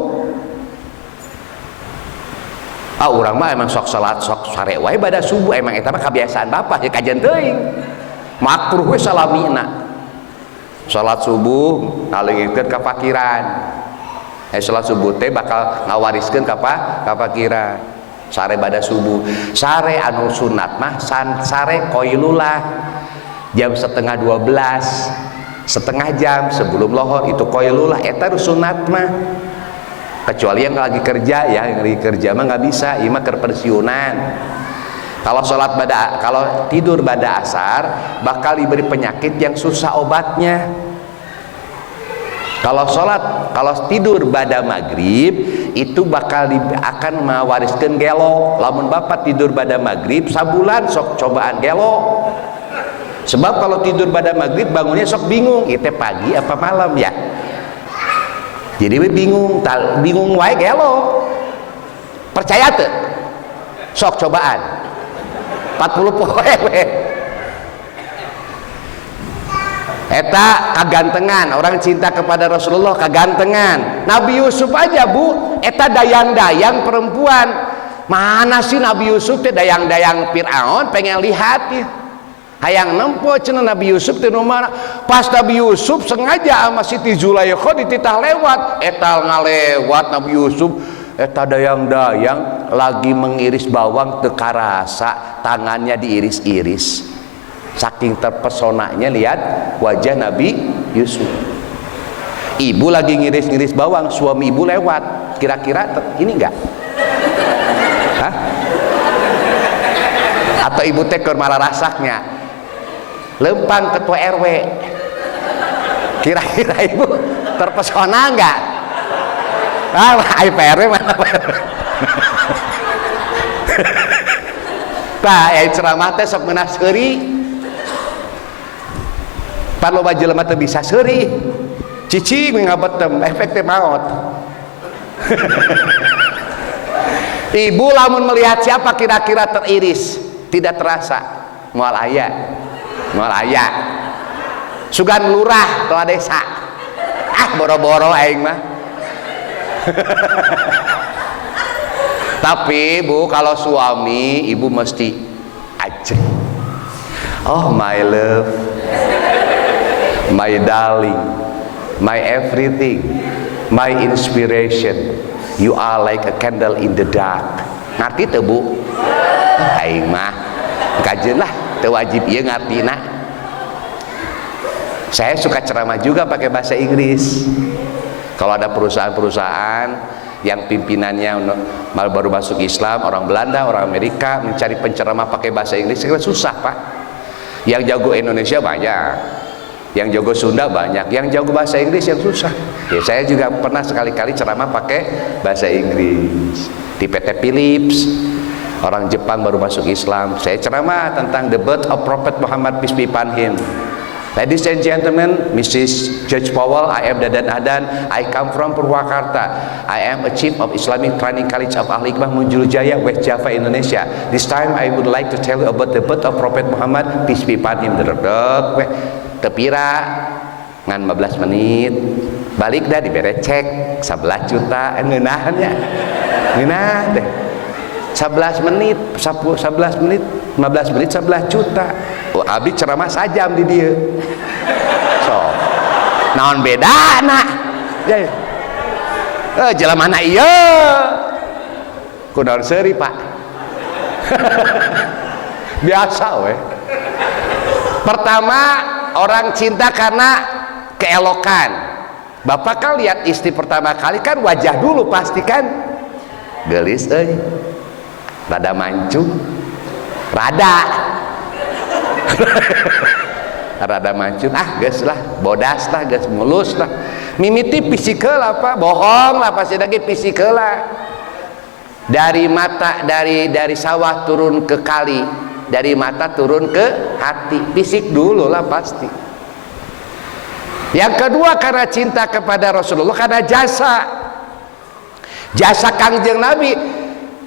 Urang mah emang sok sholat sok sare wae bada subuh, emang eta mah kebiasaan bapak ya kajian teuing. Makruh we salamina. Sholat subuh ngalengitkeun ka fakiran. Sholat subuh teh bakal ngawariskeun ka fakiran. Sare bada subuh. Sare anu sunat mah sare qoilullah jam 11:30, setengah jam sebelum lohor itu qoilullah, eta sunat mah. Kecuali yang lagi kerja ya, yang lagi kerja mah nggak bisa, ieu mah keur pensiunan. Kalau kalau tidur pada asar bakal diberi penyakit yang susah obatnya. Kalau tidur pada maghrib itu bakal akan mewariskan gelo. Lamun bapak tidur pada maghrib sabulan sok cobaan gelo. Sebab kalau tidur pada maghrib bangunnya sok bingung, itu pagi apa malam ya. Jadi bingung wae gelo. Percaya tuh? Sok cobaan. 40 poe we. Eta kagantengan, orang cinta kepada Rasulullah kagantengan. Nabi Yusuf aja bu, eta dayang-dayang perempuan. Mana sih Nabi Yusuf teh dayang-dayang Fir'aun pengen lihat ya. Hayang nempo cenah Nabi Yusuf teh nu mana. Pas Nabi Yusuf sengaja sama Siti Zulaikha dititah lewat, eta ngalewat Nabi Yusuf. Eta dayang-dayang lagi mengiris bawang teu karasa, tangannya diiris-iris. Saking terpesonanya lihat wajah Nabi Yusuf. Ibu lagi ngiris-ngiris bawang, suami ibu lewat. kira-kira ini enggak? Hah? Atau ibu teh keur malah rasaknya lempang ketua RW, kira-kira ibu terpesona enggak? IPRW mana Pak ceramah teh sok meunah seuri pan loba jelema teu bisa seuri cicing ngabetem efek teh maot. Ibu lamun melihat siapa kira-kira teriris tidak terasa moal aya sugan lurah tua desa boro-boro aing mah. Tapi Bu kalau suami ibu mesti ajeng, oh my love, my darling, my everything, my inspiration, you are like a candle in the dark. Ngerti teu Bu? Aing mah kajeun lah teu wajib ieu ngartina. Saya suka ceramah juga pakai bahasa Inggris. Kalau ada perusahaan-perusahaan yang pimpinannya baru masuk Islam, orang Belanda, orang Amerika, mencari penceramah pakai bahasa Inggris susah Pak. Yang jago Indonesia banyak, yang jago Sunda banyak, yang jago bahasa Inggris yang susah. Ya, saya juga pernah sekali-kali ceramah pakai bahasa Inggris di PT Philips. Orang Jepang baru masuk Islam, saya ceramah tentang the birth of Prophet Muhammad, peace be upon him. Ladies and gentlemen, Mrs. Judge Powell, I am Dadan Adan. I come from Purwakarta. I am a chief of Islamic Training College of Al Hikmah Munjul Jaya, West Java, Indonesia. This time I would like to tell you about the birth of Prophet Muhammad, peace be upon him. Tepira ngan 15 menit. Balik dah dibere cek 11 juta ngeunahannya. Ngeunah teh. 11 menit, 11 menit, 15 menit 11 juta. Oh, abdi ceramah sajam di dia. So, naon bedana? Jelema na ieu. Kunaon seuri, Pak? Biasa we. Pertama, orang cinta karena keelokan. Bapak kan lihat istri pertama kali kan wajah dulu pasti kan. Gelis euy. Rada mancung. Rada mancung, geus lah, bodas lah, geus mulus lah. Mimiti pisikeul apa? Bohong lah pasti lagi pisikeul lah. Dari mata, dari sawah turun ke kali, dari mata turun ke hati, fisik dulu lah pasti. Yang kedua karena cinta kepada Rasulullah, karena jasa Kangjeng Nabi.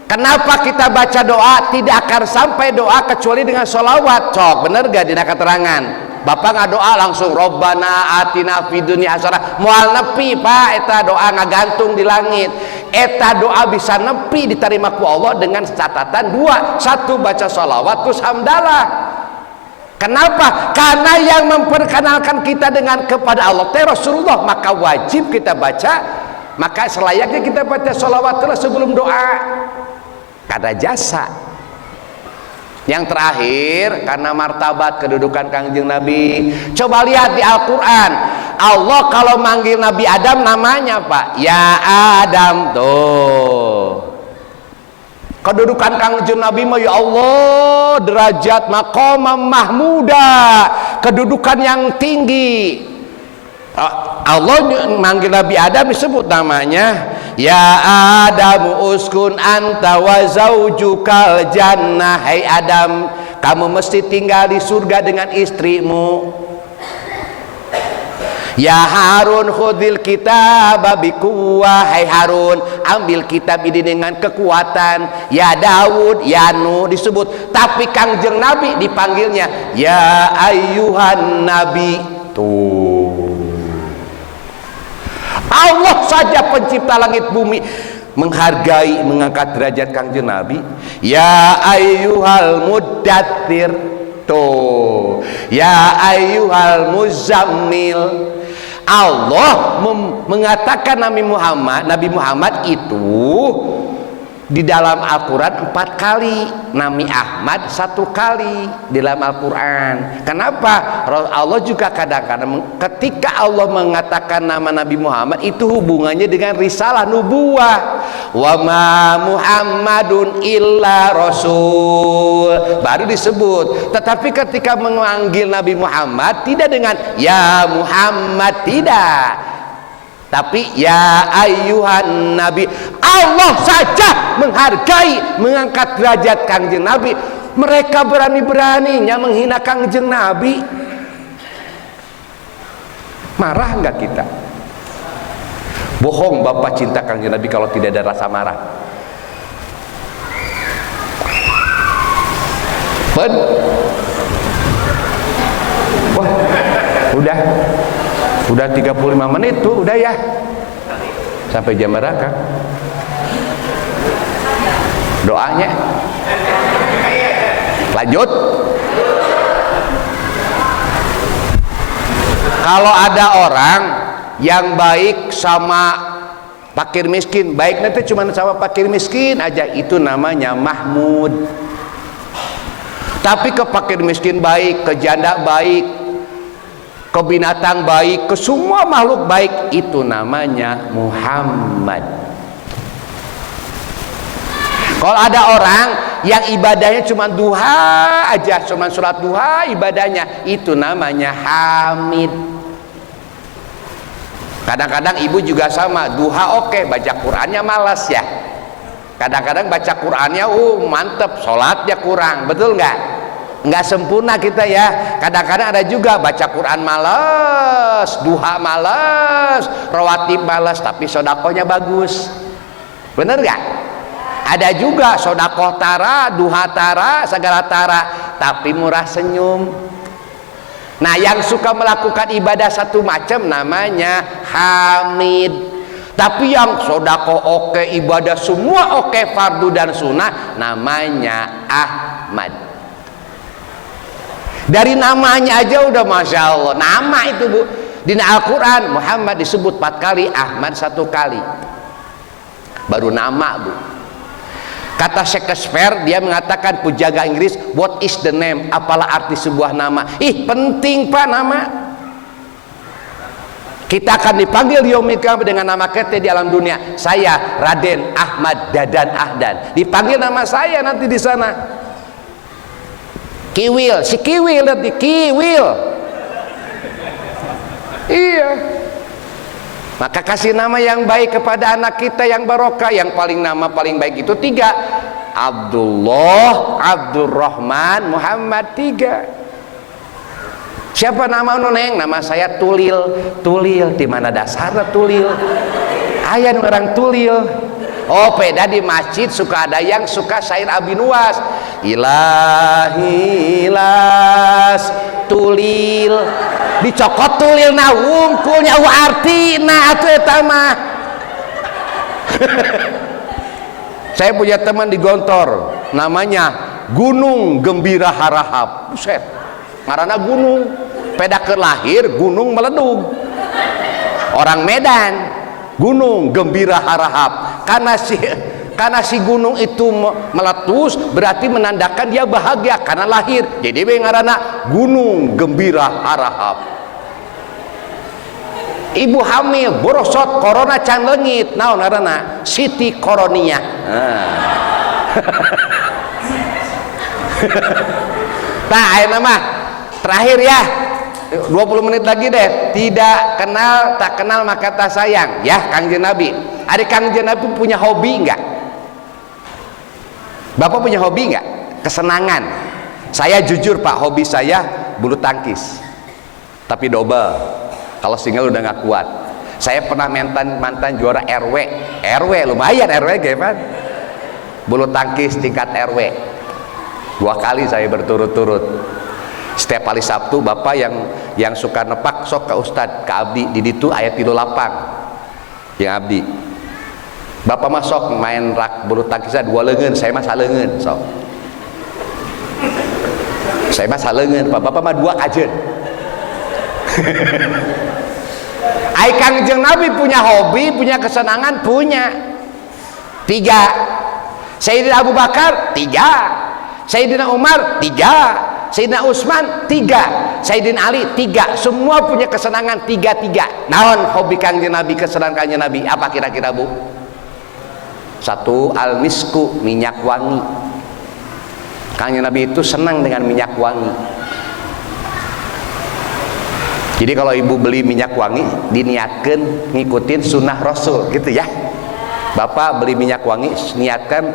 Kenapa kita baca doa tidak akan sampai doa kecuali dengan sholawat? Cok, bener gak dina keterangan? Bapak nggak doa langsung Robbana atina fid dunya hasanah, moal nepi Pak eta doa ngagantung di langit. Eta doa bisa nepi diterima ku Allah dengan catatan dua, satu baca sholawat terus hamdalah. Kenapa? Karena yang memperkenalkan kita dengan kepada Allah teh Rasulullah, maka wajib kita baca, maka selayaknya kita baca sholawat terus sebelum doa. Karena jasa. Yang terakhir karena martabat kedudukan Kangjeng Nabi. Coba lihat di Al-Quran, Allah kalau manggil Nabi Adam namanya Pak, ya Adam. Tuh kedudukan Kangjeng Nabi mah ya Allah, derajat maqamam mahmuda, kedudukan yang tinggi. Allah manggil Nabi Adam disebut namanya, ya Adam uskun anta wa zaujukal jannah. Hai Adam, kamu mesti tinggal di surga dengan istrimu. Ya Harun khudil kitab bikuwah. Hai Harun, ambil kitab ini dengan kekuatan. Ya Daud, ya Nuh disebut. Tapi Kangjeng Nabi dipanggilnya ya ayyuhan nabi. Tuh, Allah saja pencipta langit bumi menghargai, mengangkat derajat Kangjeng Nabi. Ya ayyuhal muddatsir. Tuh, ya ayyuhal muzammil. Allah mengatakan Nabi Muhammad itu Di dalam Al-Quran 4 kali, Nabi Ahmad 1 kali di dalam Al-Quran. Kenapa? Allah juga kadang-kadang ketika Allah mengatakan nama Nabi Muhammad itu hubungannya dengan risalah nubuwah. Wa ma Muhammadun illa rasul, baru disebut. Tetapi ketika memanggil Nabi Muhammad tidak dengan ya Muhammad, tidak, tapi ya ayyuhan nabi. Allah saja menghargai, mengangkat derajat Kangjeng Nabi. Mereka berani-beraninya menghina Kangjeng Nabi. Marah enggak kita? Bohong Bapak cinta Kangjeng Nabi kalau tidak ada rasa marah. Ben? Wah, udah 35 menit tuh, udah ya, sampai jam berapa? Doanya lanjut. Kalau ada orang yang baik sama fakir miskin, baik nanti cuma sama fakir miskin aja, itu namanya Mahmud. Tapi ke fakir miskin baik, ke janda baik, ke binatang baik, ke semua makhluk baik, itu namanya Muhammad. Kalau ada orang yang ibadahnya cuma duha aja, cuma sholat duha ibadahnya, itu namanya Hamid. Kadang-kadang ibu juga sama, duha oke, baca Qurannya malas ya. Kadang-kadang baca Qurannya mantep, sholatnya kurang, betul nggak? Nggak sempurna kita ya. Kadang-kadang ada juga baca Quran males, duha males, rawatib males, tapi sodakohnya bagus, bener nggak? Ada juga sodakoh tara, duha tara, segala tara, tapi murah senyum. Nah, yang suka melakukan ibadah satu macam namanya Hamid. Tapi yang sodakoh oke, ibadah semua oke, fardu dan sunnah, namanya Ahmad. Dari namanya aja udah Masya Allah. Nama itu Bu, di Al-Quran Muhammad disebut 4 kali, Ahmad 1 kali, baru nama Bu. Kata Shakespeare, dia mengatakan, penjaga Inggris, what is the name, apalah arti sebuah nama. Ih, penting Pak nama. Kita akan dipanggil yaumil qiyamah dengan nama kita di alam dunia. Saya Raden Ahmad Dadan Ahdan, dipanggil nama saya nanti di sana. Kiwil, si Kiwil nanti, Kiwil. Iya. Maka kasih nama yang baik kepada anak kita yang barokah. Yang nama paling baik itu 3. Abdullah, Abdurrahman, Muhammad, 3. Siapa nama neng? Nama saya Tulil. Tulil, di mana dasarnya Tulil? Ayah orang Tulil. Oh, beda di masjid suka ada yang suka syair Abi Nuwas. Ilahilas Tulil, dicokot tulil na wungkulnya arti nah atuh eta mah. Saya punya teman di Gontor, namanya Gunung Gembira Harahap. Buset, ngaranna gunung, peda ke lahir gunung meledug. Orang Medan, Gunung Gembira Harahap. Karena si gunung itu meletus, berarti menandakan dia bahagia karena lahir. Jadi ngaranna Gunung Gembira Harahap. Ibu hamil borosot corona can leungit, naon ngaranna? Siti Koronia. Nah, ayeuna mah terakhir ya. 20 menit lagi deh. Tidak kenal, tak kenal maka tak sayang. Ya, Kangjeng Nabi. Ada Kangjeng Nabi punya hobi enggak? Bapak punya hobi nggak? Kesenangan. Saya jujur Pak, hobi saya bulu tangkis, tapi double. Kalau single udah nggak kuat. Saya pernah mantan juara RW lumayan RW gimana? Bulu tangkis tingkat RW 2 kali saya berturut-turut. Setiap kali Sabtu Bapak yang suka nepak sok ke Ustad, ke Abdi di ditu ayat 38 yang Abdi. Bapak masuk main rak bulu tangkisnya 2 leungeun, saya mah saleungeun sok. Saya mah saleungeun, Bapak mah 2 kajeun. Ai Kangjeng Nabi punya hobi, punya kesenangan, punya 3. Sayyidina Abu Bakar 3, Sayyidina Umar 3, Sayyidina Utsman 3, Sayyidina Ali 3. Semua punya kesenangan 3-3. Naon hobi Kangjeng Nabi, kesenangan Kangjeng Nabi? Apa kira-kira, Bu? 1, al-misku, minyak wangi. Kangjeng Nabi itu senang dengan minyak wangi. Jadi kalau ibu beli minyak wangi, diniatkan ngikutin sunnah Rasul gitu ya. Bapak beli minyak wangi, niatkan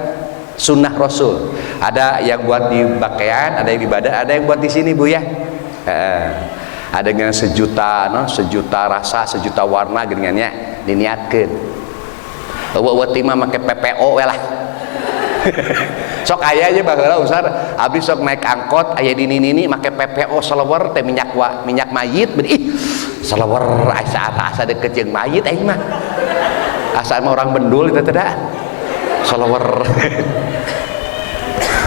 sunnah Rasul. Ada yang buat di pakaian, ada yang di badan, ada yang buat di sini, Bu ya. Ada yang sejuta, no? Sejuta rasa, sejuta warna genannya diniatkan. Buat timah pakai PPO lah. Sok aya aja baheula usar abis sok naik angkot aya di nini make PPO selewer teh minyak mayit ih selewer asa deket jeung mayit aing mah asa mah orang bendul itu teh selewer.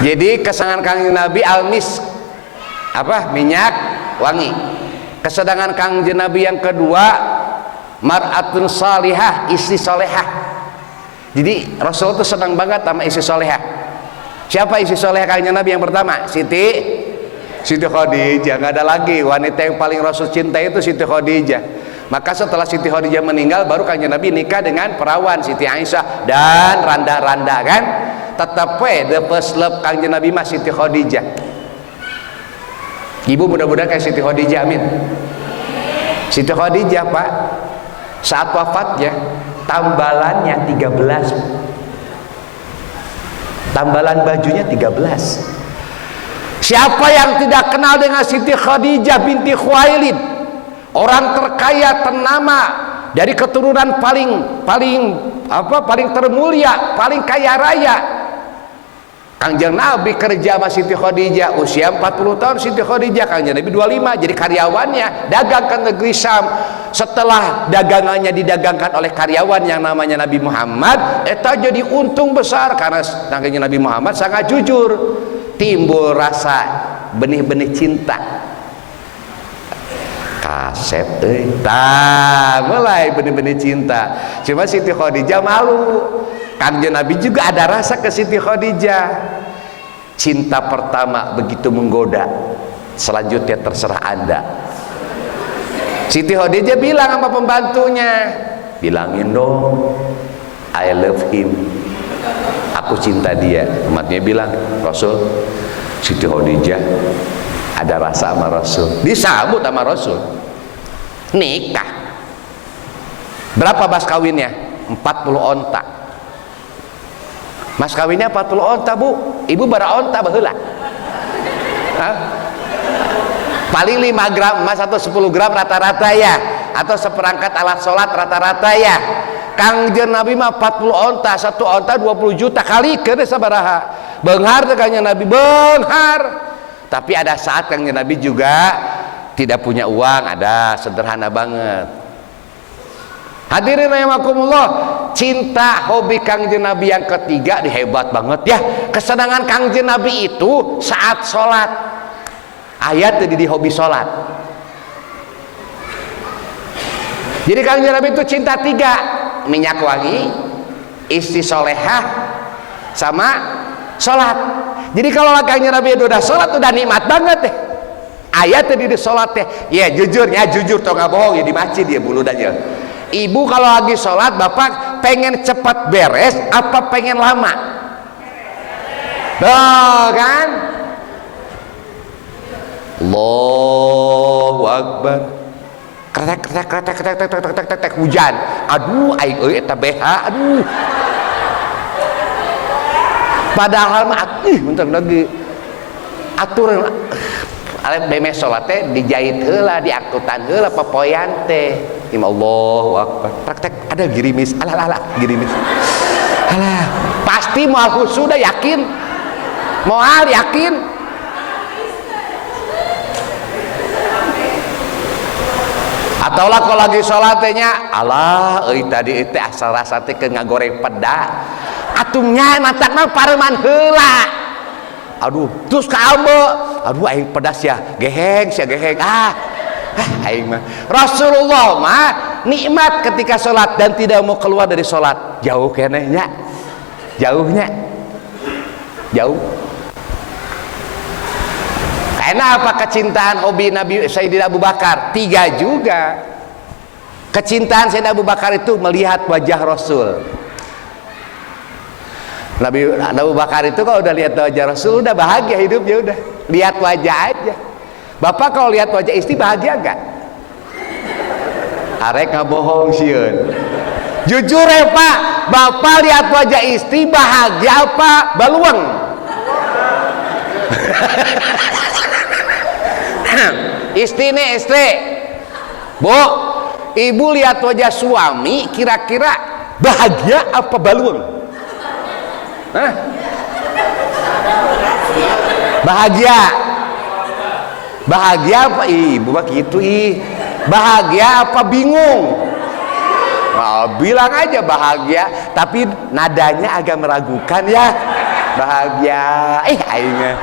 Jadi kesenangan Kangjeng Nabi almis apa minyak wangi. Kesenangan Kangjeng Nabi yang kedua mar'atun salihah, istri solehah. Jadi Rasul itu senang banget sama istri solehah. Siapa istri solehah Kangjeng Nabi yang pertama? Siti Khadijah. Nggak ada lagi wanita yang paling Rasul cintai itu Siti Khadijah. Maka setelah Siti Khadijah meninggal, baru Kangjeng Nabi nikah dengan perawan Siti Aisyah dan randa-randa kan. Tetap the first love Kangjeng Nabi mah Siti Khadijah. Ibu mudah-mudahan kayak Siti Khadijah, amin. Siti Khadijah, Pak, saat wafatnya tambalannya 13, tambalan bajunya 13. Siapa yang tidak kenal dengan Siti Khadijah binti Khuwailid, orang terkaya ternama dari keturunan paling termulia, paling kaya raya. Kangjeng Nabi kerja sama Siti Khadijah usia 40 tahun. Siti Khadijah Kangjeng Nabi 25 jadi karyawannya, dagang ke negeri Syam. Setelah dagangannya didagangkan oleh karyawan yang namanya Nabi Muhammad, eta jadi untung besar karena Kangjeng Nabi Muhammad sangat jujur. Timbul rasa benih-benih cinta. Kasep mulai benih-benih cinta. Cuma Siti Khadijah malu. Kangjeng Nabi juga ada rasa ke Siti Khadijah. Cinta pertama begitu menggoda, selanjutnya terserah Anda. Siti Khadijah bilang sama pembantunya, bilangin dong I love him, aku cinta dia. Umatnya bilang, Rasul, Siti Khadijah ada rasa sama Rasul. Disambut sama Rasul, nikah. Berapa mas kawinnya? 40 onta. Mas kawinnya 40 onta, Bu. Ibu bara onta baheula. Paling 5 gram emas atau 10 gram rata-rata ya, atau seperangkat alat sholat rata-rata ya. Kangjeng Nabi mah 40 onta, 1 onta 20 juta kali ke sabaraha. Beunghar teh Kangjeng Nabi, beunghar. Tapi ada saat Kangjeng Nabi juga tidak punya uang, ada sederhana banget. Hadirin rahimakumullah, cinta hobi Kangjeng Nabi yang ketiga dihebat banget ya. Kesenangan Kangjeng Nabi itu saat sholat. Ayat di hobi sholat. Jadi Kangjeng Nabi itu cinta 3, minyak wangi, istri solehah, sama sholat. Jadi kalau Kangjeng Nabi udah sholat udah nikmat banget deh. Ayat di sholat teh, ya jujurnya jujur toh nggak bohong ya di masjid ya bulu aja. Ibu kalau lagi sholat, bapak pengen cepat beres apa pengen lama? Tuh kan? Allahu Akbar. Kretek hujan. Aduh, aing euy eta BH, aduh. Padahal mah bentar lagi aturan alef beme sholat teh dijahit heula, diakutan heula popoyan teh. Allahu Akbar. Praktek ada girimis. Alah girimis. Alah, pasti moal sudah yakin. Moal yakin. Ataulah kalau lagi sholatnya, Allah, tadi itu asal rasa teh ke ngagoreng peda. Atungnya matakna pareman heula. Aduh, terus ka ambe. Aduh aing pedas ya, geheng sia geheng. Aing mah Rasulullah mah nikmat ketika sholat dan tidak mau keluar dari sholat. Jauh kenehnya, jauhnya. Jauh. Karena apa kecintaan hobi Nabi Sayyidina Abu Bakar? 3 juga. Kecintaan Sayyidina Abu Bakar itu melihat wajah Rasul. Nabi Abu Bakar itu kalau udah lihat wajah Rasul udah bahagia hidupnya, udah lihat wajah aja. Bapak kalau lihat wajah istri bahagia gak? Arek ngabohong sieun. Jujur ya Pak, Bapak lihat wajah istri bahagia apa baluang? Istri nih istri, Bu, ibu lihat wajah suami kira-kira bahagia apa baluang? Hah? Bahagia. Bahagia apa? Ibu mah gitu bahagia apa bingung? Nah, bilang aja bahagia, tapi nadanya agak meragukan ya. Bahagia. Aingnya.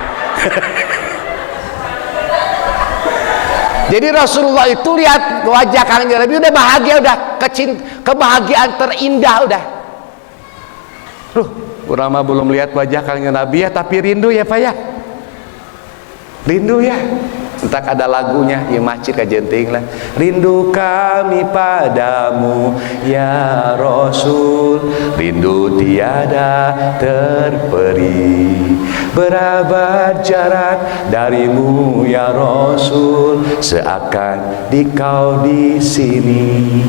Jadi Rasulullah itu lihat wajah Kanjeng Nabi udah bahagia, udah kebahagiaan terindah udah. Urang mah belum lihat wajah Kanjeng Nabi ya, tapi rindu ya Pak ya. Rindu ya. Entah ada lagunya, ya masjid kajenting lah. Rindu kami padamu ya Rasul, rindu tiada terperi. Berabad jarak darimu ya Rasul, seakan dikau di sini.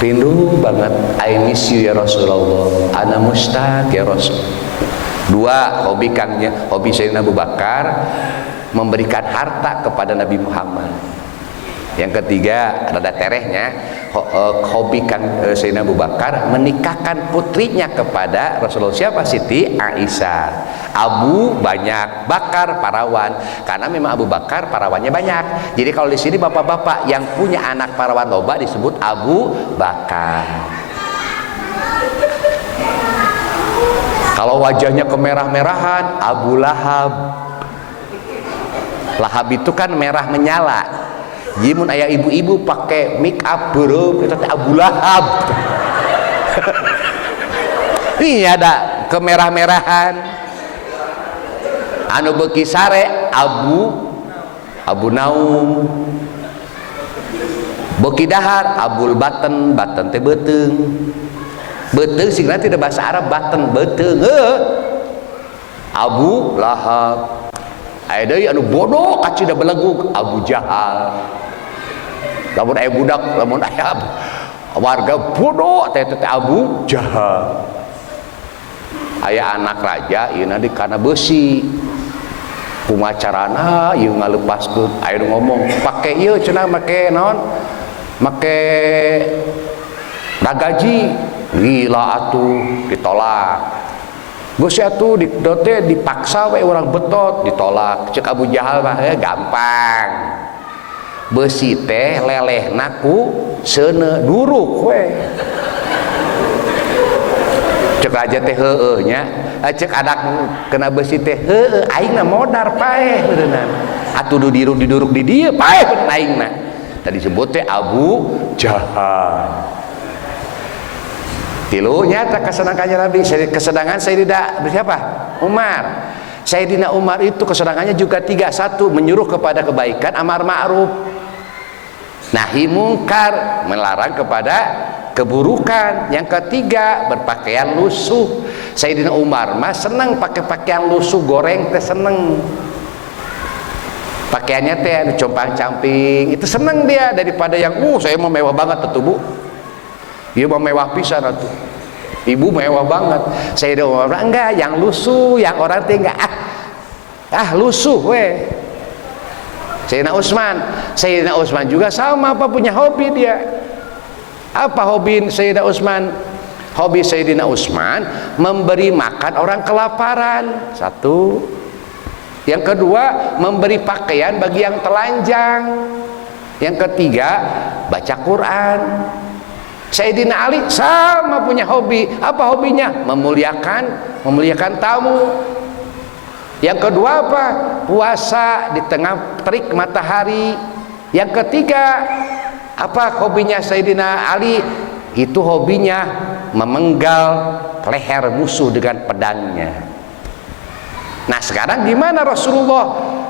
Rindu banget, I miss you ya Rasulullah, ana mustaq ya Rasul. 2 hobi Sayyidina Abu Bakar memberikan harta kepada Nabi Muhammad. Yang ketiga, rada terehnya, hobi Sayyidina Abu Bakar menikahkan putrinya kepada Rasulullah. Siapa? Siti Aisyah. Abu banyak, Bakar parawan, karena memang Abu Bakar parawannya banyak. Jadi kalau di sini bapak-bapak yang punya anak parawan loba disebut Abu Bakar. Kalau wajahnya kemerah-merahan, Abu Lahab. Lahab itu kan merah menyala. Jimun ayah ibu-ibu pakai make up bro, itu Abu Lahab. Ini ada kemerah-merahan. Anu beuki sare Abu Naum. Beuki dahar Abul Baten, baten teh beuteung. Beuteung singna tidak bahasa Arab, baten beuteung. Abu Lahab. Aya deui anu bodoh kacida belegug, Abu Jahal. Lamun aya budak, lamun aya warga bodoh teh Abu Jahal. Aya anak raja ieu na di kana beusi. Kumacarana ieu ngalepaskeun, aya nu ngomong, "Pake ieu cenah make naon? Make ragaji." Gila atuh, ditolak. Gus atuh dipaksa we orang betot, ditolak. Cek Abu Jahal mah gampang. Beusi teh lelehna ku seuneu duruk we. Cek aja teh heueuh nya. Cek adak kena beusi teh heueuh aingna modar paeh beuneunan. Atuh diduruk di dieu paeh aingna. Tadi disebut teh Abu Jahal. Tilu nyata kesenangannya Nabi, kesenangan Sayyidina siapa? Umar. Sayyidina Umar itu kesenangannya juga 3. 1, menyuruh kepada kebaikan, amar ma'ruf, nahi mungkar, melarang kepada keburukan. Yang ketiga, berpakaian lusuh. Sayyidina Umar mah seneng pakai pakaian lusuh, goreng teh seneng. Pakaiannya teh compang-camping, itu seneng dia daripada yang saya mau mewah banget tuh Bu. Dia mau mewah pisan atuh. Ibu mewah banget. Sayyidina Umar enggak, yang lusuh, yang orang teh enggak lusuh we. Sayyidina Utsman juga sama, apa punya hobi dia. Apa hobi Sayyidina Utsman? Hobi Sayyidina Utsman memberi makan orang kelaparan. 1. Yang kedua, memberi pakaian bagi yang telanjang. Yang ketiga, baca Quran. Sayyidina Ali sama punya hobi. Apa hobinya? Memuliakan tamu. Yang kedua apa? Puasa di tengah terik matahari. Yang ketiga apa hobinya Sayyidina Ali? Itu hobinya memenggal leher musuh dengan pedangnya. Nah sekarang gimana Rasulullah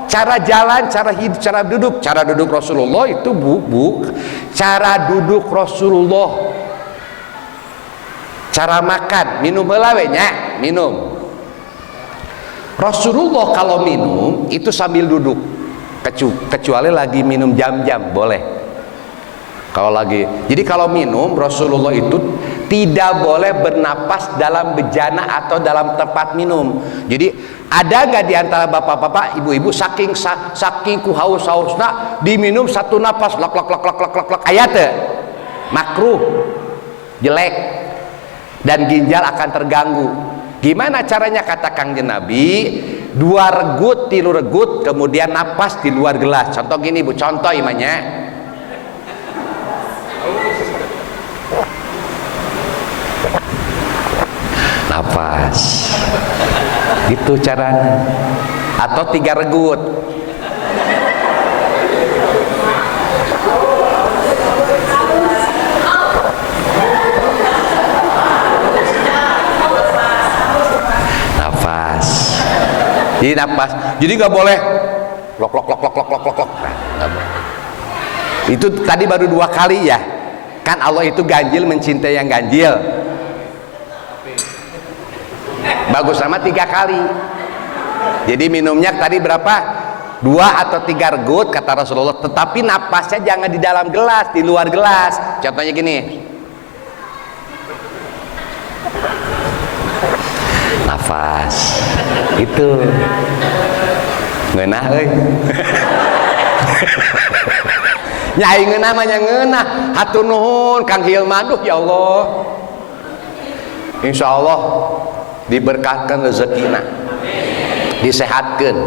cara jalan, cara hidup, cara duduk? Cara duduk Rasulullah itu cara duduk Rasulullah, cara makan, minum belawenya, minum. Rasulullah kalau minum itu sambil duduk, kecuali lagi minum jam-jam boleh. Kalau lagi, jadi kalau minum Rasulullah itu tidak boleh bernapas dalam bejana atau dalam tempat minum. Jadi ada nggak di antara bapak-bapak, ibu-ibu saking ku haus-hausna diminum satu napas lak lak lak lak lak lak lak, ayat makruh, jelek, dan ginjal akan terganggu. Gimana caranya kata Kangjeng Nabi? 2 regut, 3 regut, kemudian napas di luar gelas. Contoh gini Bu, contoh imannya. Napas itu caranya, atau 3 regut. Nafas, jadi nafas, jadi nggak boleh lok lok lok lok lok lok lok lok. Nah, itu tadi baru 2 kali ya, kan Allah itu ganjil mencintai yang ganjil. Bagus sama 3 kali. Jadi minumnya tadi berapa? 2 atau 3 regut kata Rasulullah. Tetapi napasnya jangan di dalam gelas, di luar gelas. Contohnya gini. Nafas. Itu. Ngeunah euy. Nyai ngeunah mah nya ngeunah. Hatur nuhun Kang Hilman, duh ya Allah. Insyaallah diberkahkan rezekina, disehatkan,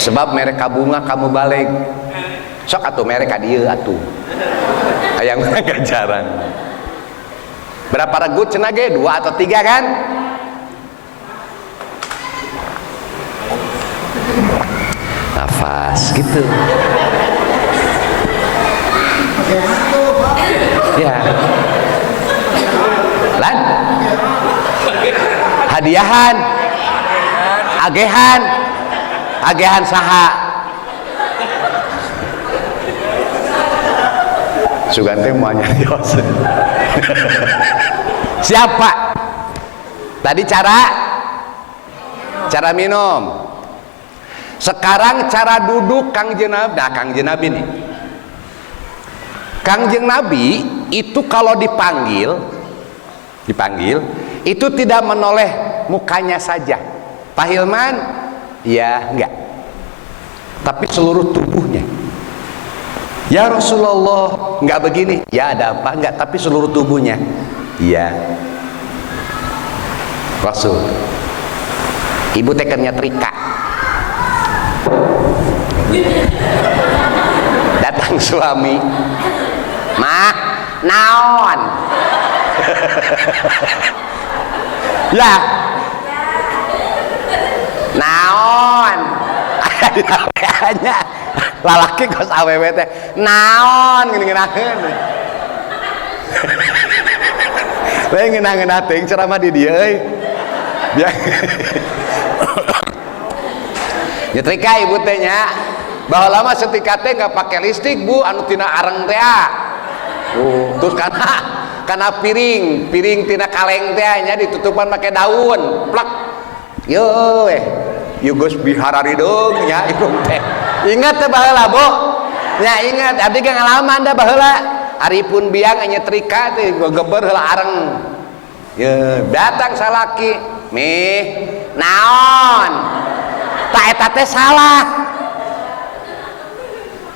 sebab mereka bunga kamu balik sok atuh mereka dieu atuh hayang ganjaran. Berapa regut cenah ge? 2 atau 3 kan? Nafas gitu ya. Lan hadiahan, agehan saha sugante moanya yos. Siapa tadi cara minum, sekarang cara duduk Kangjeng Nabi. Nah Kangjeng Nabi nih, Kangjeng Nabi itu kalau dipanggil itu tidak menoleh mukanya saja. Pak Hilman ya enggak, tapi seluruh tubuhnya. Ya Rasulullah enggak begini, ya ada apa enggak, tapi seluruh tubuhnya. Iya Rasul. Ibu tekernya nyetrika, datang suami, mah naon ya naon hanya lalaki kos awewe teh naon ngeunaheun we ngeunah-ngeunah teuing ceramah di dieu euy biar nyetrika ibu teh nya baheula mah setrika teh enggak pakai listrik Bu, anu tina areng teh terus karena piring tina kaleng teh nya ditutupan pakai daun plak yo Yugos biharari dong nya irung teh. Ingat teh baheula Bu nya, ingat abdi ge ngalaman da baheula aripun biang nyetrika teh geber heula areng ye datang salaki mih naon tak eta teh salah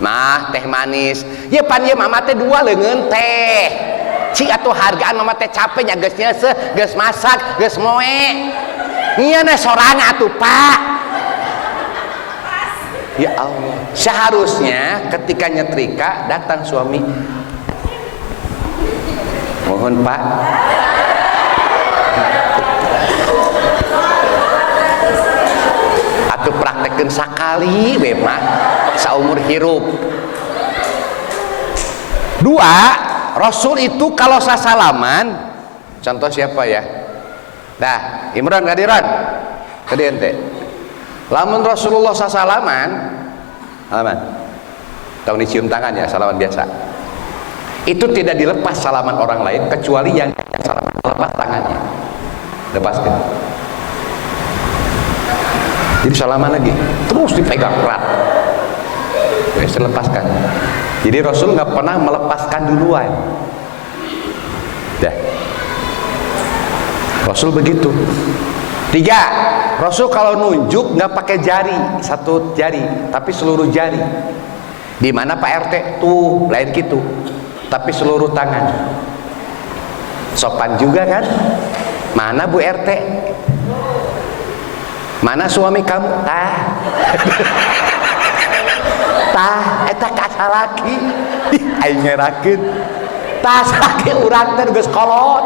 mah teh manis ye pan ye mama teh 2 leungeun teh cik atuh hargaan mama teh capek nya geus nyeuseut geus masak geus moe ieu na sorangan atuh Pak. Ya Allah, seharusnya ketika nyetrika datang suami, mohon Pak atuh praktekeun sakali we mah saumur hirup. 2, Rasul itu kalau sasalaman, contoh siapa ya? Nah, Imran ngadiran ke dieu teh. Lamun Rasulullah salaman, salaman, tahu nih cium tangan ya, salaman biasa. Itu tidak dilepas salaman orang lain kecuali yang salaman lepas tangannya, lepaskan. Jadi salaman lagi, terus dipegang erat, lepaskan. Jadi Rasul nggak pernah melepaskan duluan. Dah. Rasul begitu. 3, Rasul kalau nunjuk nggak pakai jari, satu jari, tapi seluruh jari. Di mana Pak RT tuh lain gitu, tapi seluruh tangan. Sopan juga kan? Mana Bu RT? Mana suami kamu? Tah. Tah, eta kasalaki. Aing ngerakeun. Tah salaki urang teh geus kolot.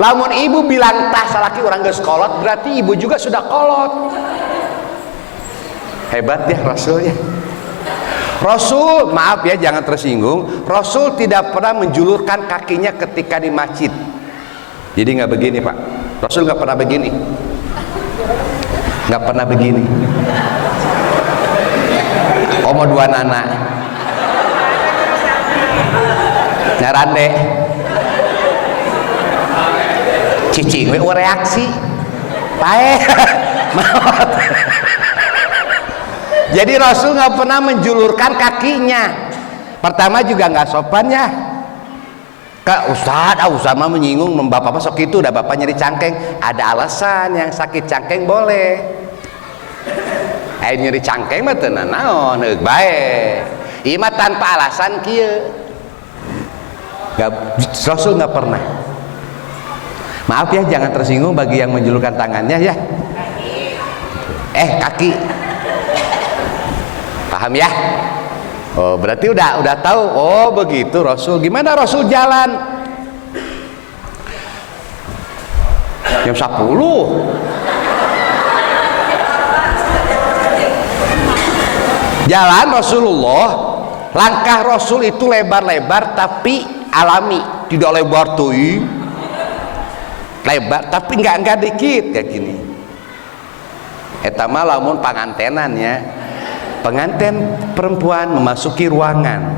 Lamun ibu bilang tah salaki urang geus kolot, berarti ibu juga sudah kolot. Hebat ya Rasul ya. Rasul, maaf ya jangan tersinggung, Rasul tidak pernah menjulurkan kakinya ketika di masjid. Jadi nggak begini Pak. Rasul nggak pernah begini. Nggak pernah begini. Omo dua nana nyarande cicing we reaksi pae maut. Jadi Rasul nggak pernah menjulurkan kakinya. Pertama juga nggak sopan ya. Kak Ustadz mah menyinggung bapak masuk itu udah bapak nyeri cangkeng, ada alasan yang sakit cangkeng boleh. Nyeri cangkeng mah teu naon euk bae. Ieu mah tanpa alasan kieu. Rasul nggak pernah. Maaf ya jangan tersinggung bagi yang menjulurkan tangannya ya. Kaki. Paham ya? Oh, berarti udah tahu. Oh, begitu Rasul. Gimana Rasul jalan? Jam 10. Jalan Rasulullah, langkah Rasul itu lebar-lebar tapi alami, tidak lebar tuh. Lebar tapi enggak dikit kayak gini. Eta mah lamun pangantenan ya. Pengantin perempuan memasuki ruangan.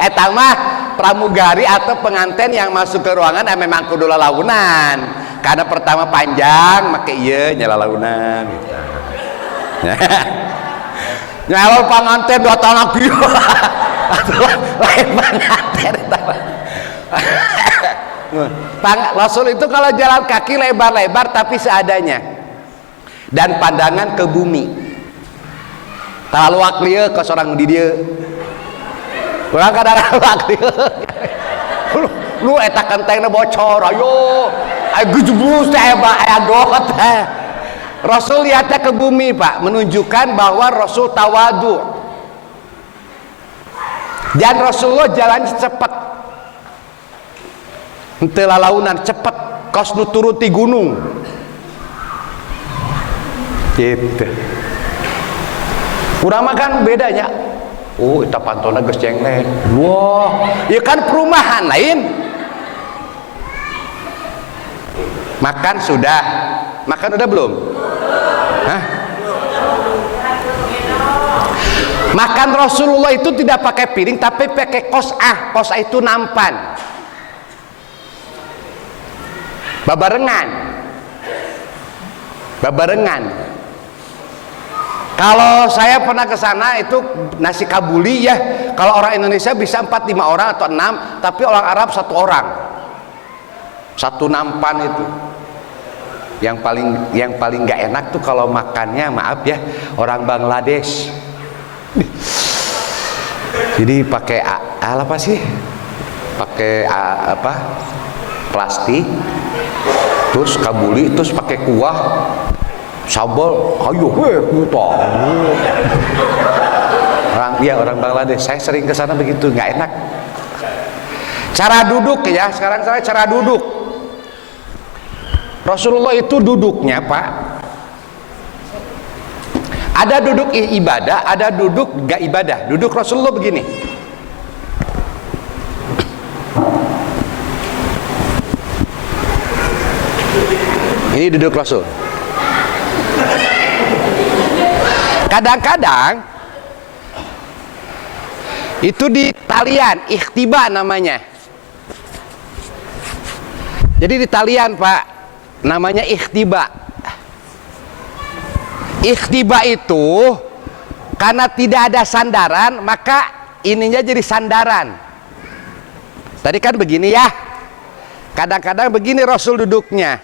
Eta mah pramugari atau pengantin yang masuk ke ruangan memang kudu lalaunan. Karena pertama panjang, make ieu nyalalaunan gitu. Nyalol pangantin 2 tahun lagi. Lain pangantin eta. Rasul itu kalau jalan kaki lebar-lebar tapi seadanya dan pandangan ke bumi. Terlalu aklieu ke seorang di dieu. Urang kadang aklieu. Lu eta kentengna bocor, ayo. Ayo jebus teh aya got teh. Rasul lihatnya ke bumi, Pak, menunjukkan bahwa Rasul tawadu. Dan Rasulullah jalan cepat. Henteu lalaunan cepet kos nu turuti gunung. Gitu. Urang mah kan bedanya. Oh, eta pantona geus jenglet. Wah, ieu kan perumahan lain. Makan sudah. Makan udah belum? Hah? Makan Rasulullah itu tidak pakai piring tapi pakai kos'ah. Kos'ah itu nampan. Babarengan. Kalau saya pernah ke sana itu nasi kabuli ya. Kalau orang Indonesia bisa 4-5 orang atau 6, tapi orang Arab 1 orang. 1 nampan itu. Yang paling nggak enak tuh kalau makannya, maaf ya, orang Bangladesh. Jadi pakai apa sih? Pakai apa? Plastik. Terus kabuli, terus pakai kuah, sambal, ayo kita. Orang Bangladesh, saya sering ke sana begitu, nggak enak. Cara duduk ya, sekarang saya cara duduk. Rasulullah itu duduknya, Pak. Ada duduk ibadah, ada duduk gak ibadah. Duduk Rasulullah begini. Ini duduk Rasul. Kadang-kadang itu di talian, ikhtiba namanya. Jadi di talian Pak, namanya ikhtiba. Ikhtiba itu karena tidak ada sandaran, maka ininya jadi sandaran. Tadi kan begini ya. Kadang-kadang begini Rasul duduknya.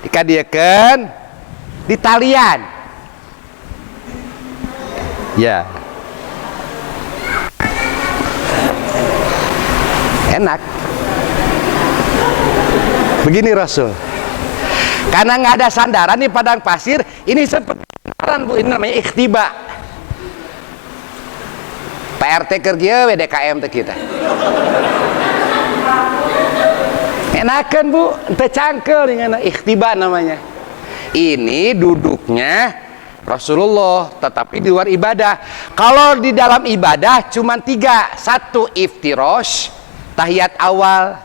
Dikadiakan di talian. Ya. Enak. Begini Rasul. Karena nggak ada sandaran di padang pasir, ini seperti sandaran Bu, ini namanya ikhtiba. PRT kerja WDKM teh kita. Enakan Bu, teu cangkel dengan ikhtiba namanya. Ini duduknya Rasulullah, tetapi di luar ibadah. Kalau di dalam ibadah cuma 3. 1 iftirosh, tahiyat awal.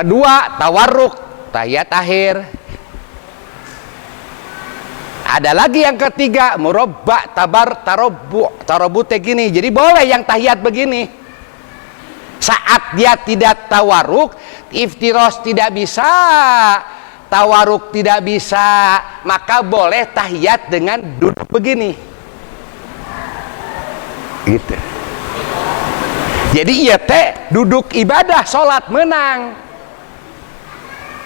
2 tawarruk, tahiyat akhir. Ada lagi yang ketiga, murabba, tabar, tarobu teh gini. Jadi boleh yang tahiyat begini. Saat dia tidak tawarruk, iftirosh tidak bisa, tawaruk tidak bisa, maka boleh tahiyat dengan duduk begini. Gitu. Jadi iya teh duduk ibadah sholat menang.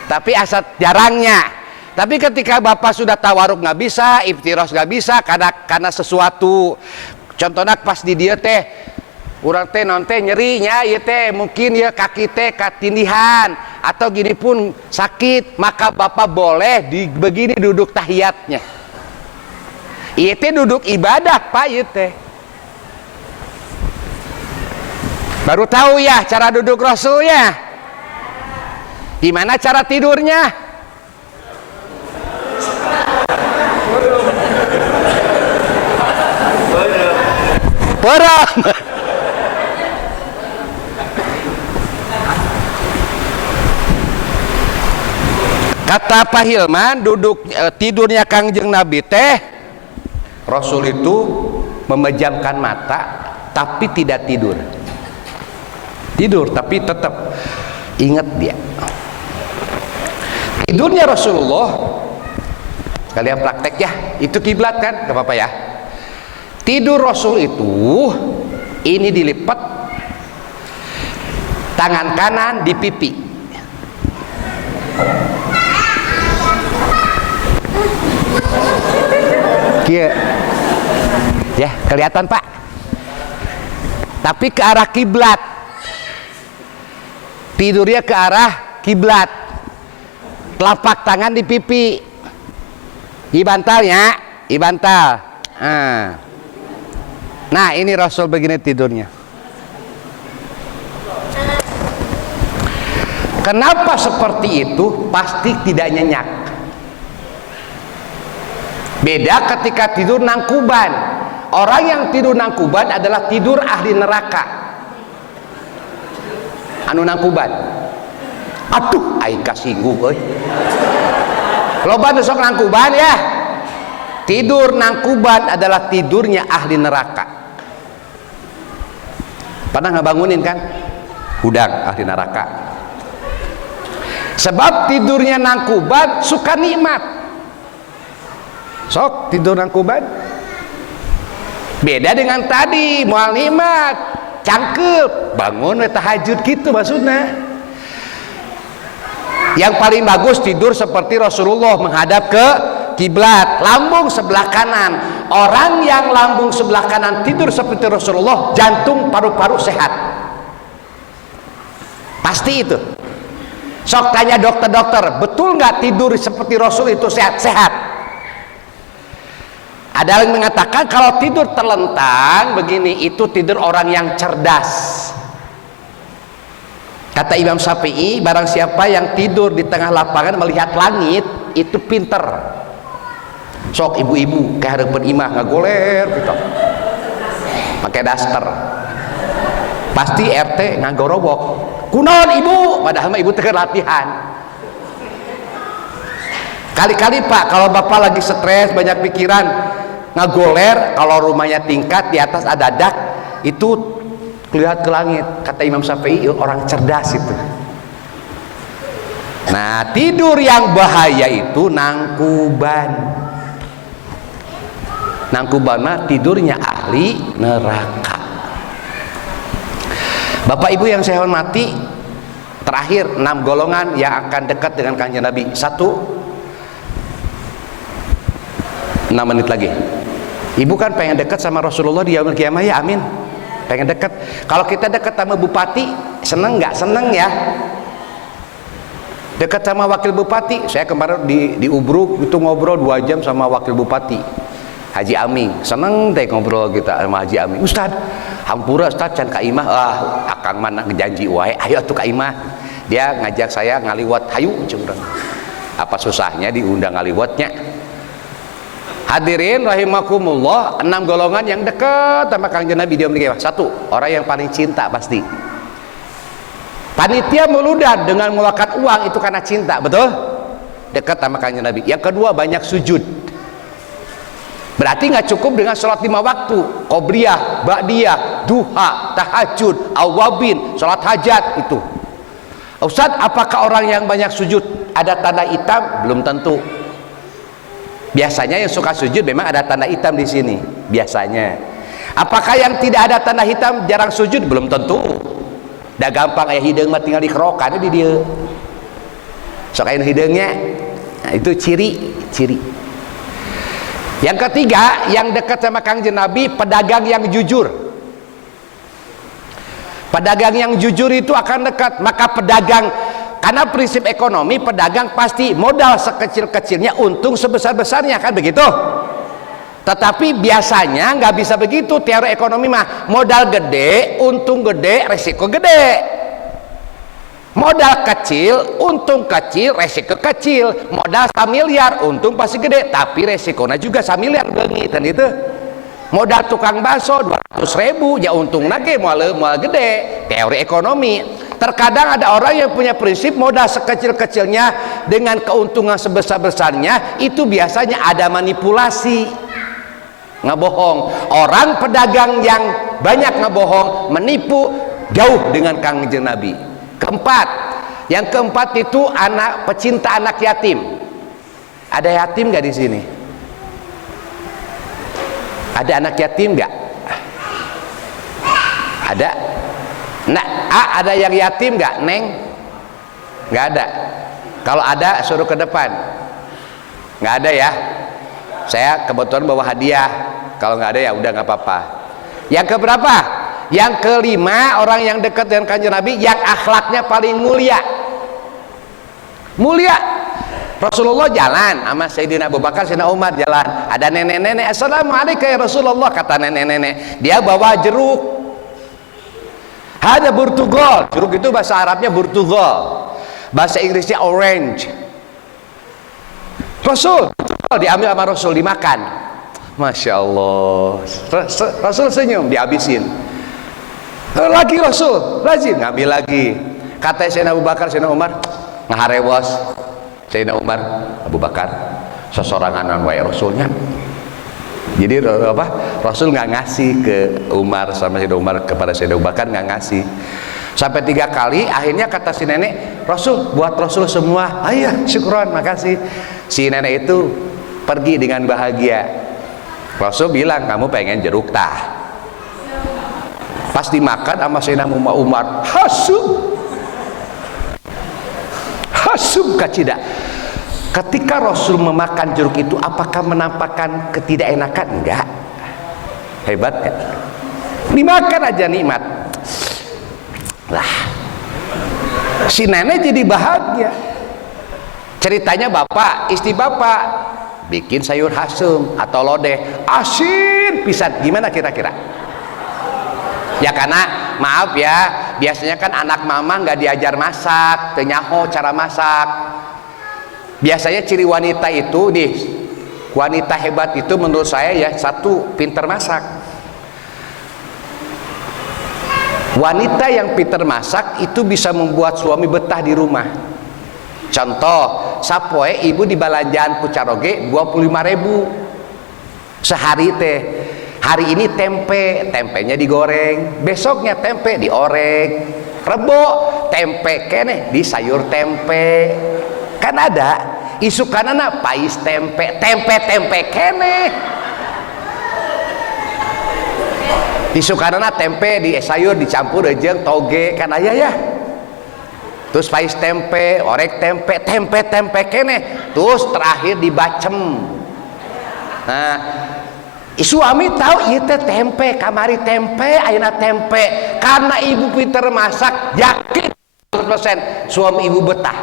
Tapi asal jarangnya. Tapi ketika Bapak sudah tawaruk nggak bisa, iftirosh nggak bisa karena sesuatu. Contohnya pas di dia teh, urang teh non teh nyerinya, iya teh mungkin ya kaki teh katindihan atau gini pun sakit, maka Bapak boleh begini duduk tahiyatnya. Iya teh duduk ibadah Pak, iya teh. Baru tahu ya cara duduk Rasulnya. Gimana cara tidurnya? Perang. Kata Pak Hilman, tidurnya Kangjeng Nabi teh, Rasul itu memejamkan mata tapi tidak tidur. Tidur tapi tetap ingat dia. Tidurnya Rasulullah, kalian praktek ya, itu kiblat kan, gak apa-apa ya. Tidur Rasul itu, ini dilipat, tangan kanan di pipi. Kia, ya kelihatan Pak. Tapi ke arah kiblat. Tidurnya ke arah kiblat. Telapak tangan di pipi. Ibantal ya, ibantal. Nah, ini Rasul begini tidurnya. Kenapa seperti itu? Pasti tidak nyenyak. Beda ketika tidur nangkuban. Orang yang tidur nangkuban adalah tidur ahli neraka. Anu nangkuban. Aduh, aing kasinggung euy. Loba nu sok nangkuban ya. Tidur nangkuban adalah tidurnya ahli neraka. Pernah ngebangunin kan? Hudang ahli neraka. Sebab tidurnya nangkuban suka nikmat. Sok tidur nangkuban. Beda dengan tadi moal nikmat, cangkep, bangun we tahajud gitu maksudnya. Yang paling bagus tidur seperti Rasulullah menghadap ke kiblat, lambung sebelah kanan. Orang yang lambung sebelah kanan tidur seperti Rasulullah, jantung paru-paru sehat. Pasti itu. Sok tanya dokter-dokter, betul nggak tidur seperti Rasul itu sehat-sehat? Ada yang mengatakan kalau tidur terlentang begini itu tidur orang yang cerdas. Kata Imam Syafi'i, barang siapa yang tidur di tengah lapangan melihat langit itu pinter. Sok ibu-ibu kayak harapan imah ngagoler gitu. Pakai daster. Pasti RT ngagorobok. kunaon ibu, padahal mah ibu teu latihan. Kali-kali Pak, kalau bapak lagi stres, banyak pikiran, ngagoler, kalau rumahnya tingkat, di atas ada dak, itu lihat ke langit. Kata Imam Syafi'i, orang cerdas itu. Nah, tidur yang bahaya itu nangkuban. Nangkuban mah tidurnya ahli neraka. Bapak Ibu yang saya hormati, terakhir 6 golongan yang akan dekat dengan Kanjeng Nabi. 6 menit lagi. Ibu kan pengen dekat sama Rasulullah di yaumul kiamah ya, amin. Pengen dekat. Kalau kita dekat sama bupati, seneng nggak? Seneng ya. Dekat sama wakil bupati. Saya kemarin di Ubruk itu ngobrol 2 jam sama wakil bupati Haji Aming. Seneng deh ngobrol kita sama Haji Aming. Ustad, hampura Ustad can ka imah. Akang mana ngejanji wae. Ayo tuh ka imah. Dia ngajak saya ngaliwat. Hayu curang. Apa susahnya diundang ngaliwatnya? Hadirin rahimakumullah, 6 golongan yang dekat sama Kanjeng Nabi di yaumul kiamah. 1, orang yang paling cinta pasti. Panitia meludah dengan mengeluarkan uang itu karena cinta, betul? Dekat sama Kanjeng Nabi. Yang kedua, banyak sujud. Berarti nggak cukup dengan sholat 5 waktu, qobliyah, ba'diyah, duha, tahajud, awabin, sholat hajat itu. Ustaz, apakah orang yang banyak sujud ada tanda hitam? Belum tentu. Biasanya yang suka sujud memang ada tanda hitam di sini. Biasanya. Apakah yang tidak ada tanda hitam jarang sujud? Belum tentu. Dah gampang aya hideung mah tinggal dikerokan di dieu. Sok aya hideungnya. Nah, itu ciri. Yang ketiga, yang dekat sama Kanjeng Nabi, pedagang yang jujur. Pedagang yang jujur itu akan dekat. Maka pedagang, karena prinsip ekonomi, pedagang pasti modal sekecil-kecilnya, untung sebesar-besarnya, kan begitu. Tetapi biasanya nggak bisa begitu teori ekonomi mah. Modal gede, untung gede, resiko gede. Modal kecil, untung kecil, resiko kecil. Modal 1 miliar, untung pasti gede, tapi resikonya juga 1 miliar beungi dan itu. Modal tukang bakso 200.000, ya untung nage moal gede. Teori ekonomi. Terkadang ada orang yang punya prinsip modal sekecil-kecilnya dengan keuntungan sebesar-besarnya, itu biasanya ada manipulasi, ngebohong. Orang pedagang yang banyak ngebohong, menipu, jauh dengan Kanjeng Nabi. Yang keempat itu anak pecinta anak yatim. Ada yatim nggak di sini? Ada anak yatim nggak? Ada. Nah, ada yang yatim nggak, Neng? Nggak ada. Kalau ada, suruh ke depan. Nggak ada ya. Saya kebetulan bawa hadiah. Kalau nggak ada ya udah nggak apa-apa. Yang keberapa? Yang kelima, orang yang dekat dengan Kanjeng Nabi, yang akhlaknya paling mulia. Mulia. Rasulullah jalan sama Sayyidina Abu Bakar, Sayyidina Umar jalan. Ada nenek-nenek, "Assalamualaikum ya Rasulullah," kata nenek-nenek. Dia bawa jeruk. Hanya burtugol. Jeruk itu bahasa Arabnya burtugol. Bahasa Inggrisnya orange. Rasul diambil sama Rasul, dimakan. Masya Allah. Rasul senyum, dihabisin. Lagi Rasul, rajin ngambil lagi. Kata Sayyidina Abu Bakar, Sayyidina Umar, ngaharewos. Sayyidina Umar, Abu Bakar, sesoranganan wae Rasulnya. Jadi Rasul nggak ngasih ke Umar sama Sayyidina Umar, kepada Sayyidina Abu Bakar nggak ngasih. Sampai 3 kali, akhirnya kata si nenek, Rasul, buat Rasul semua. Ayah, syukron, makasih. Si nenek itu pergi dengan bahagia. Rasul bilang, kamu pengen jeruk tah? Pas dimakan sama Sayyidina Umar, hasum kacida. Ketika Rasul memakan jeruk itu, apakah menampakkan ketidakenakan? Enggak. Hebat kan? Dimakan aja nikmat. Lah, si nenek jadi bahagia. Ceritanya bapak, istri bapak bikin sayur hasum atau lodeh, asin pisan. Gimana kira-kira? Ya karena maaf ya, biasanya kan anak mama nggak diajar masak, teu nyaho cara masak. Biasanya ciri wanita itu nih, wanita hebat itu menurut saya ya, 1, pinter masak. Wanita yang pintar masak itu bisa membuat suami betah di rumah. Contoh, sapoe ibu di balanjaan ku caroge 25.000 sehari teh. Hari ini tempenya digoreng, besoknya tempe diorek, rebo tempe kene di sayur tempe. Kan ada isukanana pais tempe kene. Isukanana tempe di sayur dicampur jeung toge kan aya ya. Terus pais tempe, orek tempe kene. Terus terakhir dibacem. Nah, suami tahu ieu teh tempe, kamari tempe, ayeuna tempe. Karena ibu pinter masak, yakin 100% suami ibu betah.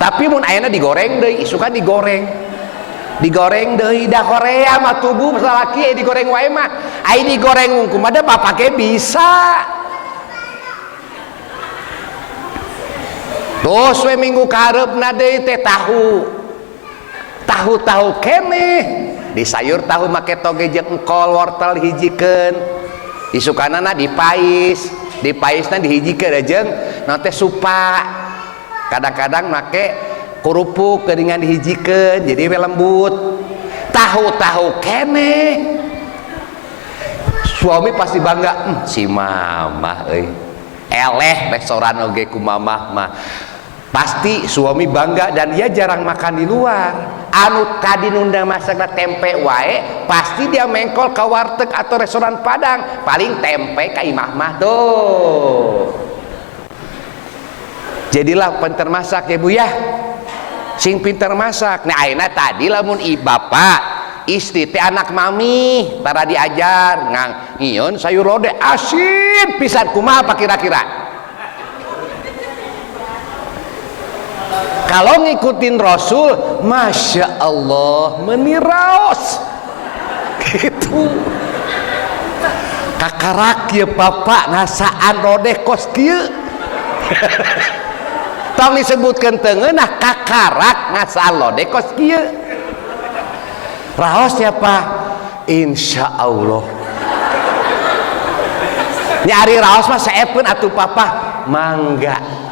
Tapi mun ayeuna digoreng deui, isukan digoreng deui da Korea mah tubuh masalah laki digoreng wae mah. Ai digoreng wungkum ada bapak ge bisa. Terus we minggu kareupna deui teh tahu kene di sayur tahu make toge jeung engkol wortel hijikeun isukanana dipaisna dihijikeun jeung naon teh supa kadang-kadang make kerupuk geuningan dihijikeun jadi we lembut tahu kene suami pasti bangga si mamah euy eleh restoran oge ku mamah mah pasti suami bangga dan dia jarang makan di luar. Anu tadi nunda masakna tempe wae pasti dia mengkol ke warteg atau restoran Padang paling tempe ka imah mah tuh. Jadilah pinter masak ya Bu ya, sing pinter masak. Nah ayeuna tadi lamun bapak istri teh anak mami tara diajar ngieun sayur lodeh asin pisan kumaha apa kira-kira? Kalau ngikutin Rasul, Masya Allah meniraos gitu. Kakarak ya bapak ngasaan lodeh kos kieu. Tong disebutkeun teu ngeunah kakarak ngasaan lodeh kos kieu. Raos siapa? Insya Allah. Nyari raos mah saepeun atuh papa mangga.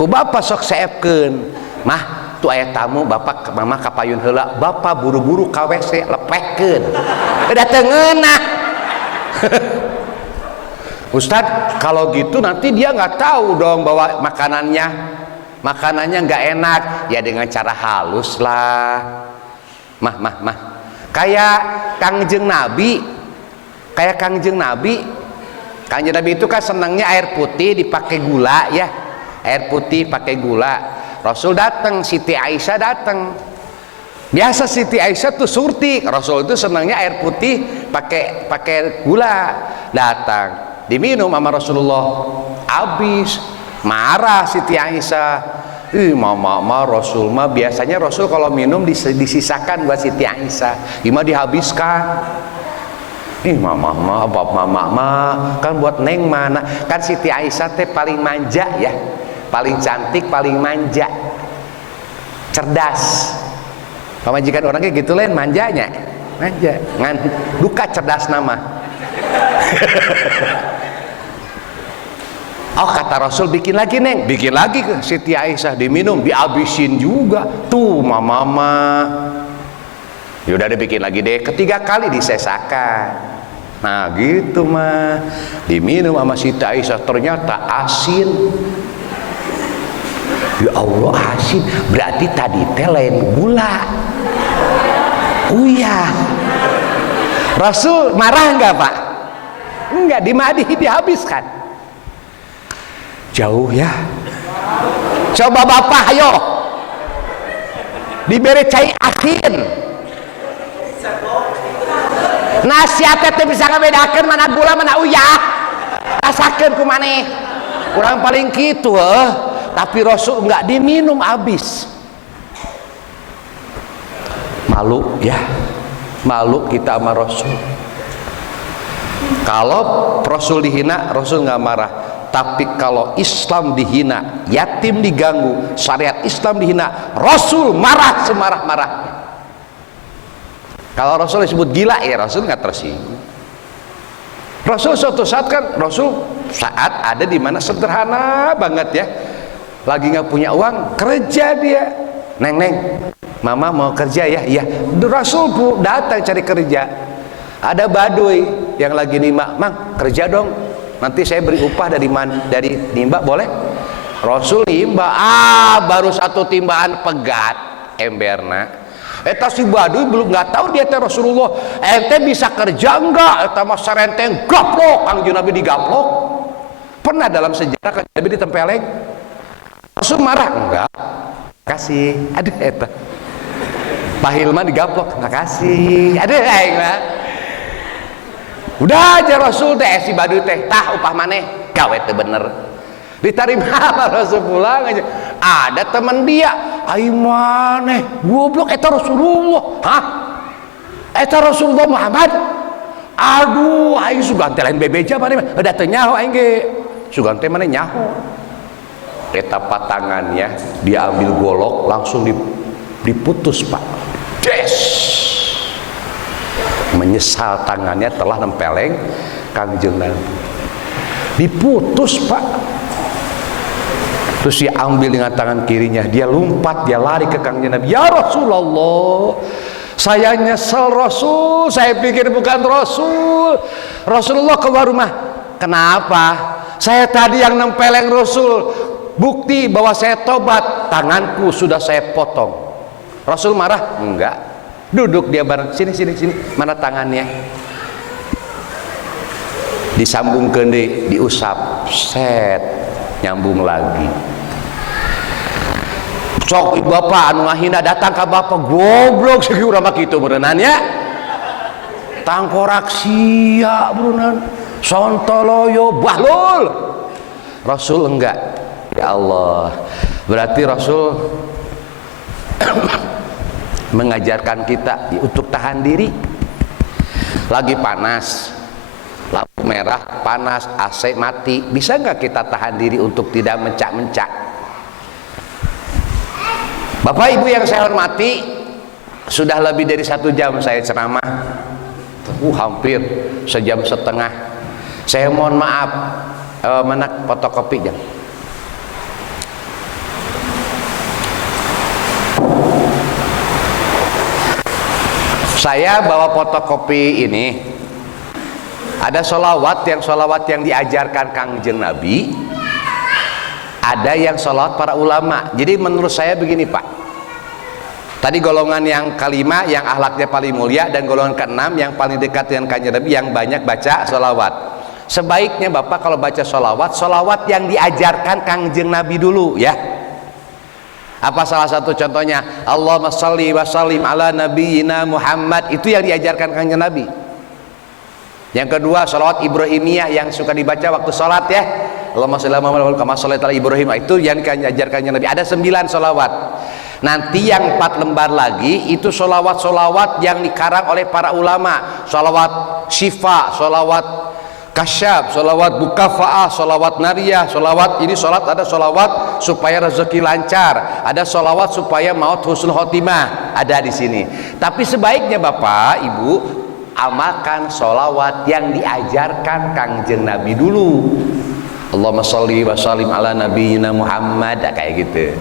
Ku bapak sok saepkeun. Mah tu aya tamu bapak mama kapayun heula. Bapak buru-buru ka WC lepehkeun. Udah teu ngeunah. Ustad kalau gitu nanti dia nggak tahu dong bahwa makanannya nggak enak ya dengan cara halus lah. Mah kayak Kangjeng Nabi itu kan senangnya air putih dipakai gula ya, air putih pakai gula. Rasul datang, Siti Aisyah datang. Biasa Siti Aisyah tuh surti, Rasul itu senangnya air putih pakai gula. Datang diminum sama Rasulullah, habis marah Siti Aisyah. Mama Rasul mah biasanya Rasul kalau minum disisakan buat Siti Aisyah, ima dihabiskan. Mama kan buat neng mana, kan Siti Aisyah teh paling manja ya, paling cantik, paling manja, cerdas. Pamajikan orangnya gitu lain manjanya, manja, ngan duka cerdas nama. Oh kata Rasul bikin lagi neng, bikin lagi ke Siti Aisyah diminum, dihabisin juga tuh mama. Yaudah deh bikin lagi deh, ketiga kali disesakan. Nah gitu mah diminum sama Siti Aisyah ternyata asin. Ya Allah asin, berarti tadi teh lain gula. Iya. Rasul marah enggak Pak? Enggak, dihabiskan. Jauh ya. Coba Bapak ayo diberi cai asin. Nasihat teh bisa ngabedakeun mana gula mana uyah. Rasakeun ku maneh. Kurang paling kitu tapi Rasul enggak diminum habis. Malu ya. Malu kita sama Rasul. Kalau Rasul dihina, Rasul enggak marah. Tapi kalau Islam dihina, yatim diganggu, syariat Islam dihina, Rasul marah semarah-marahnya. Kalau Rasul disebut gila ya Rasul nggak tersinggung. Rasul suatu saat kan, Rasul saat ada di mana sederhana banget ya, lagi nggak punya uang, kerja dia. Neng, mama mau kerja ya? Iya. Rasul datang cari kerja. Ada baduy yang lagi nimba, mang kerja dong, nanti saya beri upah dari nimba, boleh? Rasul nimba, baru satu timbaan pegat emberna. Eta si baduy belum nggak tahu dia teh Rasulullah. Ente bisa kerja enggak? Eta mah sarenteng gaplok, Kangjeng Nabi digaplok. Pernah dalam sejarah Kangjeng Nabi ditempeleng. Rasul marah enggak? Kasih. Aduh eta. Pak Hilman digaplok, makasih. Aduh aing mah. Udah aja Rasul teh si baduy teh, tah upah maneh? Gawe teh bener. Diterima sama Rasul pulang aja. Ada teman dia, aing maneh goblok eta Rasulullah. Hah? Eta Rasulullah Muhammad. Aduh, aing sugan teh lain bebeja maneh. Da teu nyaho aing ge. Sugan teh maneh nyaho. Eta patangannya dia ambil golok langsung diputus, Pak. Des. Menyesal tangannya telah nempeleng Kangjeng Nabi. Diputus, Pak. Terus dia ambil dengan tangan kirinya, dia lompat, dia lari ke Kangjeng Nabi. Ya Rasulullah, saya nyesel Rasul, saya pikir bukan Rasul. Rasulullah keluar rumah. Kenapa? Saya tadi yang nempeleng Rasul. Bukti bahwa saya tobat, tanganku sudah saya potong. Rasul marah? Enggak. Duduk dia bareng, sini. Mana tangannya? Disambungkeun deui, diusap, set, nyambung lagi. Sok bapak anu ngahina datang ka bapak, goblok segi urang mah kitu beuneunan nya. Tangkorak sia beuneunan, sontoloyo bahlul. Rasul enggak. Ya Allah, berarti Rasul mengajarkan kita untuk tahan diri. Lagi panas, lampu merah, panas, AC mati, bisa nggak kita tahan diri untuk tidak mencak-mencak? Bapak Ibu yang saya hormati, sudah lebih dari 1 jam saya ceramah, hampir sejam setengah. Saya mohon maaf, mana fotokopi jam? Saya bawa fotokopi ini. Ada sholawat yang diajarkan Kangjeng Nabi, ada yang sholawat para ulama. Jadi menurut saya begini Pak, tadi golongan yang kelima yang akhlaknya paling mulia, dan golongan keenam yang paling dekat dengan Kangjeng Nabi yang banyak baca sholawat. Sebaiknya Bapak kalau baca sholawat yang diajarkan Kangjeng Nabi dulu ya. Apa salah satu contohnya? Allahumma shalli wa sallim ala nabiyyina Muhammad, itu yang diajarkan Kangjeng Nabi. Yang kedua, sholawat Ibrahimiyah yang suka dibaca waktu sholat ya. Allahumma shalli ala Muhammad kama shallaita ala Ibrahim, itu yang diajarkan Kangjeng Nabi. Ada 9 sholawat. Nanti yang 4 lembar lagi itu sholawat yang dikarang oleh para ulama. Sholawat syifa, sholawat kasyaf, sholawat bukafa'ah, sholawat nariyah, sholawat ini ada sholawat supaya rezeki lancar, ada sholawat supaya maut husnul khotimah, ada di sini. Tapi sebaiknya Bapak Ibu amalkan sholawat yang diajarkan Kangjeng Nabi dulu. Allahumma sholli wa sallim ala nabiyyina Muhammad, kayak gitu.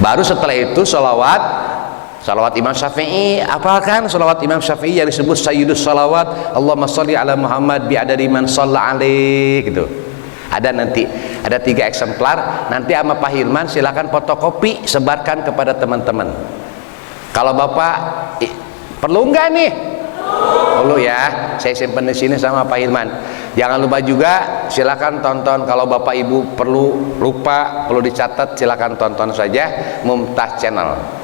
Baru setelah itu sholawat Imam Syafi'i, apalkan sholawat Imam Syafi'i yang disebut Sayyidus Sholawat, Allahumma sholli ala Muhammad bi'adadi man shalla alaih gitu. Ada nanti, ada 3 eksemplar. Nanti sama Pak Hilman silakan fotokopi, sebarkan kepada teman-teman. Kalau Bapak perlu nggak nih? Perlu ya, saya simpan di sini sama Pak Hilman. Jangan lupa juga silakan tonton, kalau Bapak Ibu lupa dicatat, silakan tonton saja Mumtaz Channel.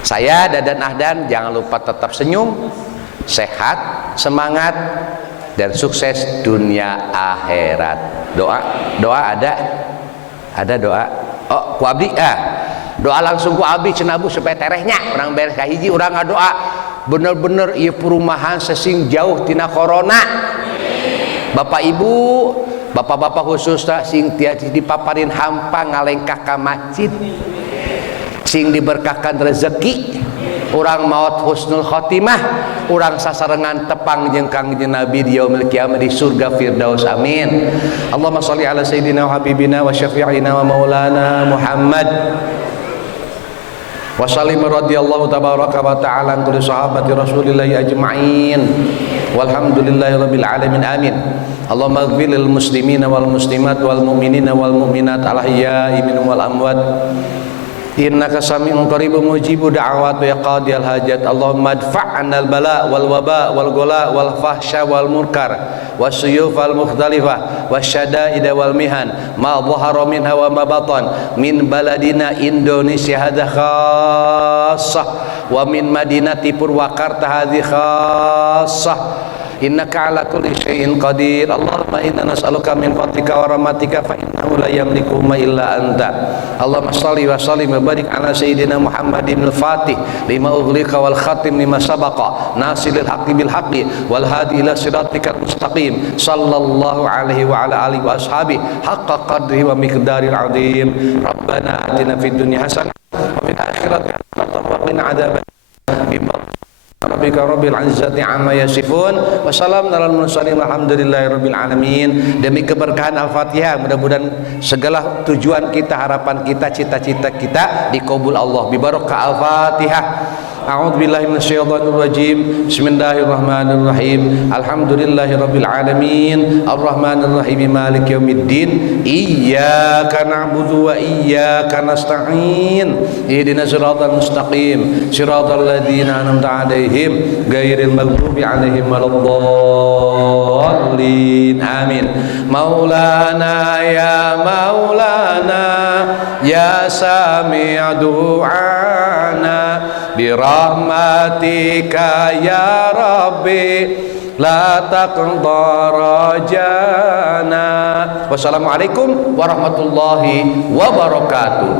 Saya Dadan Ahdan, jangan lupa tetap senyum, sehat, semangat, dan sukses dunia akhirat. Doa ada doa. Oh, ku abdi doa langsung ku abdi cenabu supaya terehnya orang beres kahiji urang ngadoa bener-bener ieu perumahan sesing jauh tina corona. Bapak Ibu, bapak-bapak khususnya sing tiasa dipaparin hampa ngalengkah ka masjid, sing diberkahkan rezeki, urang maot husnul khotimah, urang sasarengan tepang jeung Kangjeng Nabi di yaumil kiamah di surga firdaus, amin. Allahumma shalli ala sayyidina wa habibina wa syafi'ina wa maulana Muhammad wa sallim radhiyallahu tabaraka wa ta'ala an kulli sahabati rasulillahi ajma'in walhamdulillahi rabbil alamin, amin. Allahumma ighfir lil muslimina wal muslimat wal mu'minina wal mu'minat al ahya'i minhum wal amwat innaka sami'un qaribun mujibu da'awat ya qadiyal hajat. Allahumma adfa'na al bala wal waba wal gola wal fahsya wal munkar wasyuyuf al mukhtalifah wasyada'id wal mihan ma dhahara minha wa ma batan min baladina Indonesia hadha khassah wa min madinati Purwakarta hadhi khassah innaka ala kulli syai'in qadir. Allahumma inna nas'aluka min fadlika wa rahmatika fa innahu la yamliku ma illa anta. Allahumma shalli wa sallim wa barik ala sayyidina Muhammadin al-Fatih lima ughliqa wal khatim lima sabaqa nasilil haqqi bil haqqi wal hadi ila siratikal mustaqim sallallahu alaihi wa ala alihi wa ashabi haqqa qadrihi wa miqdaril azim. Rabbana atina fid dunya hasanah wa fil akhirati hasanah wa qina adzaban rabbika rabbil izzati amma yasifun wa salamun alal mursalin walhamdulillahi rabbil alamin. Demi keberkahan Al-Fatihah, mudah-mudahan segala tujuan kita, harapan kita, cita-cita kita dikabul Allah bi barakah Al-Fatihah. A'udzu billahi minasyaitonir rajim. Bismillahirrahmanirrahim. Alhamdulillahirabbil alamin. Arrahmanir rahim. Maliki yaumiddin. Iyyaka na'budu wa iyyaka nasta'in. Ihdinas siratal mustaqim. Siratal ladzina an'amta 'alaihim ghairil maghdubi 'alaihim waladdallin. Amin. Maulana ya Maulana ya Sami' du'ana birahmatika ya Rabbi la taqdar rajana. Wassalamualaikum warahmatullahi wabarakatuh.